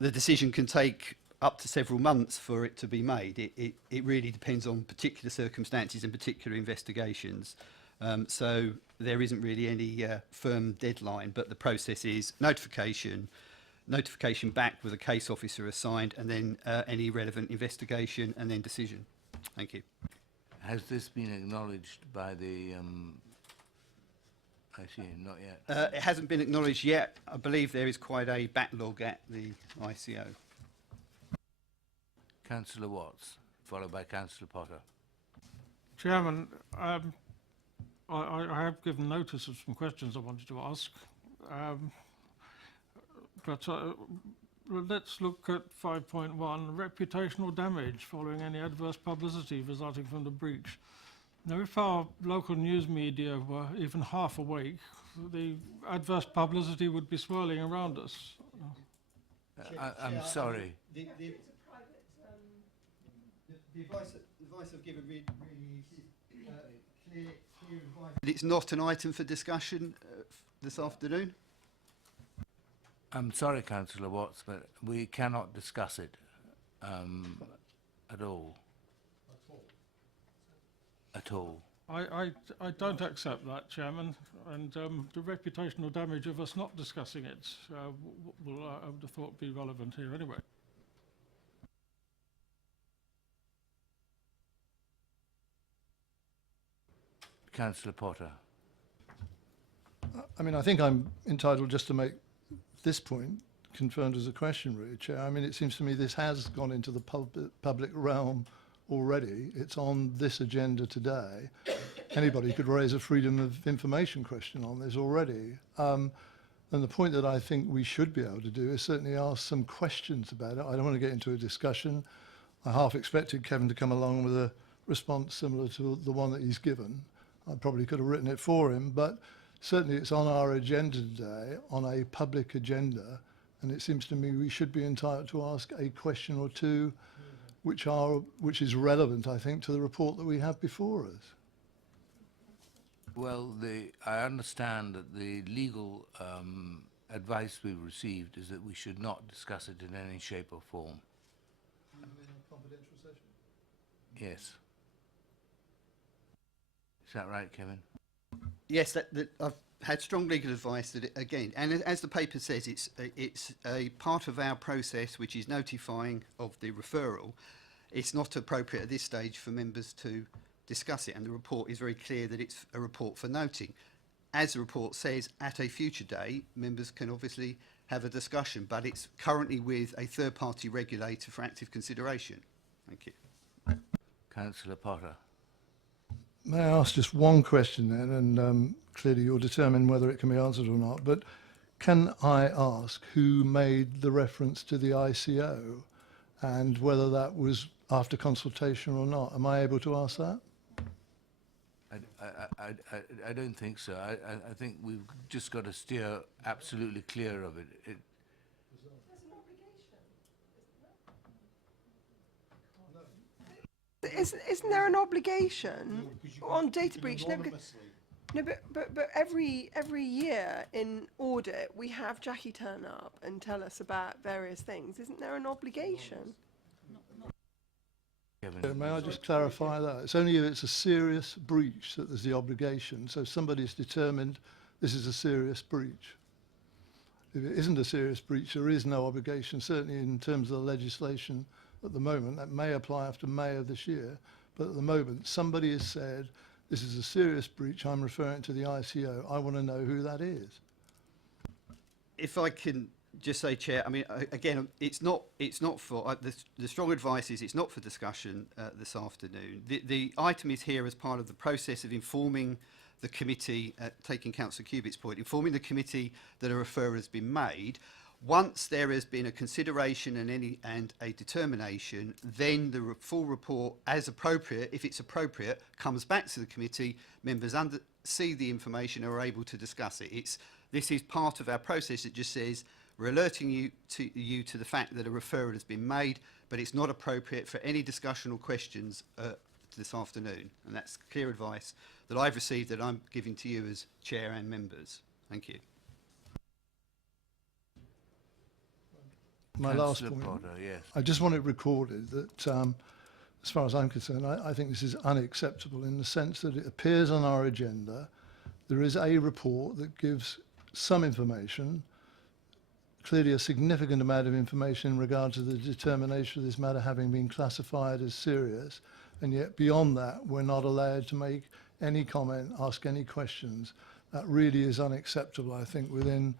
decision can take up to several months for it to be made. It really depends on particular circumstances and particular investigations. So there isn't really any firm deadline, but the process is notification back with a case officer assigned, and then any relevant investigation, and then decision. Thank you. Has this been acknowledged by the, I see, not yet. It hasn't been acknowledged yet. I believe there is quite a backlog at the ICO. Councillor Watts, followed by Councillor Potter. Chairman, I have given notice of some questions I wanted to ask, but let's look at 5.1, reputational damage following any adverse publicity resulting from the breach. Now, if our local news media were even half awake, the adverse publicity would be swirling around us. I'm sorry. The advice I've given really is clear advice. It's not an item for discussion this afternoon. I'm sorry, Councillor Watts, but we cannot discuss it at all. At all. I don't accept that, Chairman, and the reputational damage of us not discussing it will, I would have thought, be relevant here anyway. Councillor Potter. I mean, I think I'm entitled just to make this point confirmed as a question, really, Chair. I mean, it seems to me this has gone into the public realm already. It's on this agenda today. Anybody could raise a freedom of information question on this already. And the point that I think we should be able to do is certainly ask some questions about it. I don't want to get into a discussion. I half expected Kevin to come along with a response similar to the one that he's given. I probably could have written it for him, but certainly it's on our agenda today, on a public agenda, and it seems to me we should be entitled to ask a question or two which is relevant, I think, to the report that we have before us. Well, I understand that the legal advice we've received is that we should not discuss it in any shape or form. In a confidential session? Yes. Is that right, Kevin? Yes, that I've had strong legal advice that, again, and as the paper says, it's a part of our process which is notifying of the referral. It's not appropriate at this stage for members to discuss it, and the report is very clear that it's a report for noting. As the report says, at a future date, members can obviously have a discussion, but it's currently with a third-party regulator for active consideration. Thank you. Councillor Potter. May I ask just one question then, and clearly you'll determine whether it can be answered or not, but can I ask who made the reference to the ICO and whether that was after consultation or not? Am I able to ask that? I don't think so. I think we've just got to steer absolutely clear of it. Isn't there an obligation on data breach? No, but every year in audit we have Jackie turn up and tell us about various things. Isn't there an obligation? May I just clarify that? It's only if it's a serious breach that there's the obligation. So somebody's determined this is a serious breach. If it isn't a serious breach, there is no obligation, certainly in terms of the legislation at the moment. That may apply after May of this year, but at the moment somebody has said this is a serious breach, I'm referring to the ICO, I want to know who that is. If I can just say, Chair, I mean, again, it's not for, the strong advice is it's not for discussion this afternoon. The item is here as part of the process of informing the committee, taking Councillor Cubitt's point, informing the committee that a referral has been made. Once there has been a consideration and a determination, then the full report, as appropriate, if it's appropriate, comes back to the committee. Members see the information and are able to discuss it. This is part of our process. It just says we're alerting you to the fact that a referral has been made, but it's not appropriate for any discussion or questions this afternoon. And that's clear advice that I've received that I'm giving to you as chair and members. Thank you. My last Councillor point. Potter, yes. I just want it recorded that, as far as I'm concerned, I think this is unacceptable in the sense that it appears on our agenda. There is a report that gives some information, clearly a significant amount of information in regard to the determination of this matter having been classified as serious, and yet beyond that, we're not allowed to make any comment, ask any questions. That really is unacceptable, I think, within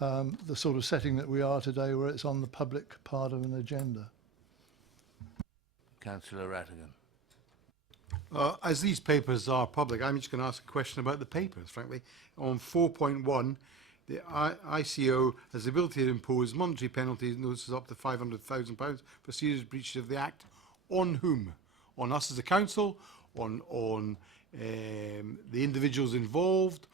the sort of setting that we are today, where it's on the public part of an agenda. Councillor Rattigan. As these papers are public, I'm just going to ask a question about the papers, frankly. On 4.1, the ICO has the ability to impose monetary penalties, notices up to £500,000 for serious breaches of the Act. On whom? On us as a council? On the individuals involved?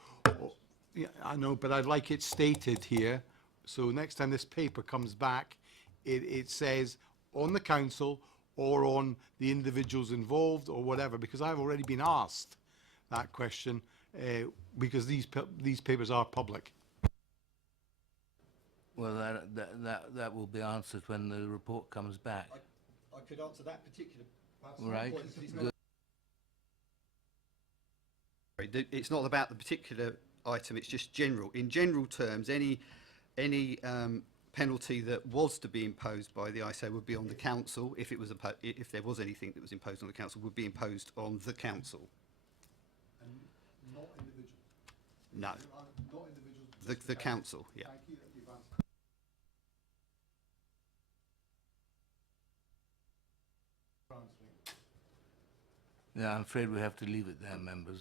Yeah, I know, but I'd like it stated here. So next time this paper comes back, it says on the council or on the individuals involved or whatever, because I've already been asked that question because these papers are public. Well, that will be answered when the report comes back. I could answer that particular Right. point. It's not about the particular item, it's just general. In general terms, any penalty that was to be imposed by the ISO would be on the council. If there was anything that was imposed on the council, would be imposed on the council. And not individuals? No. Not individuals? The council, yeah. Thank you. You've answered. Yeah, I'm afraid we have to leave it there, members.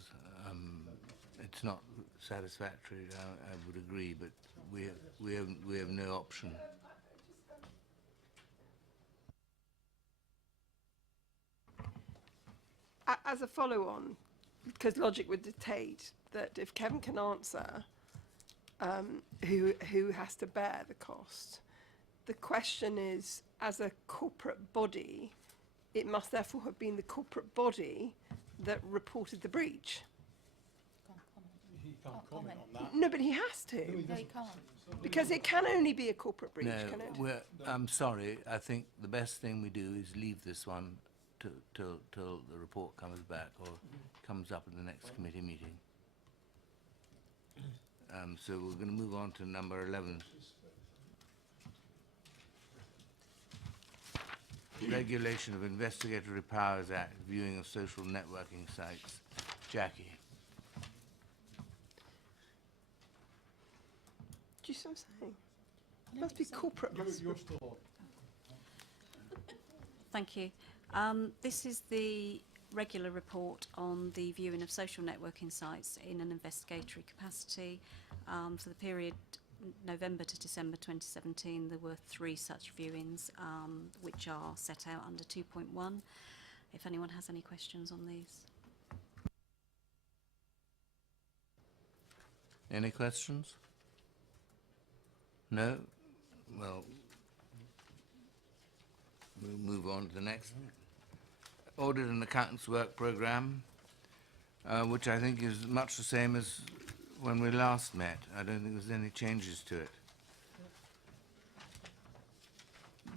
It's not satisfactory, I would agree, but we have no option. As a follow-on, because logic would dictate that if Kevin can answer, who has to bear the cost? The question is, as a corporate body, it must therefore have been the corporate body that reported the breach. He can't comment on that. No, but he has to, No, you can't. because it can only be a corporate breach, No, can it? I'm sorry. I think the best thing we do is leave this one till the report comes back or comes up in the next committee meeting. So we're going to move on to number 11. Regulation of Investigatory Powers Act, viewing of social networking sites. Jackie. Do you see what I'm saying? It must be corporate. You're still on. Thank you. This is the regular report on the viewing of social networking sites in an investigatory capacity. For the period November to December 2017, there were 3 such viewings, which are set out under 2.1. If anyone has any questions on these. Any questions? No? Well, we'll move on to the next. Audit and Accountants Work Programme, which I think is much the same as when we last met. I don't think there's any changes to it.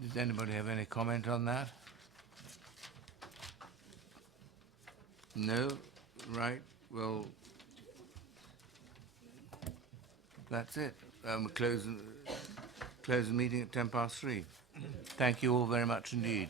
Does anybody have any comment on that? No? Right. Well, that's it. We close the meeting at 3:10. Thank you all very much indeed.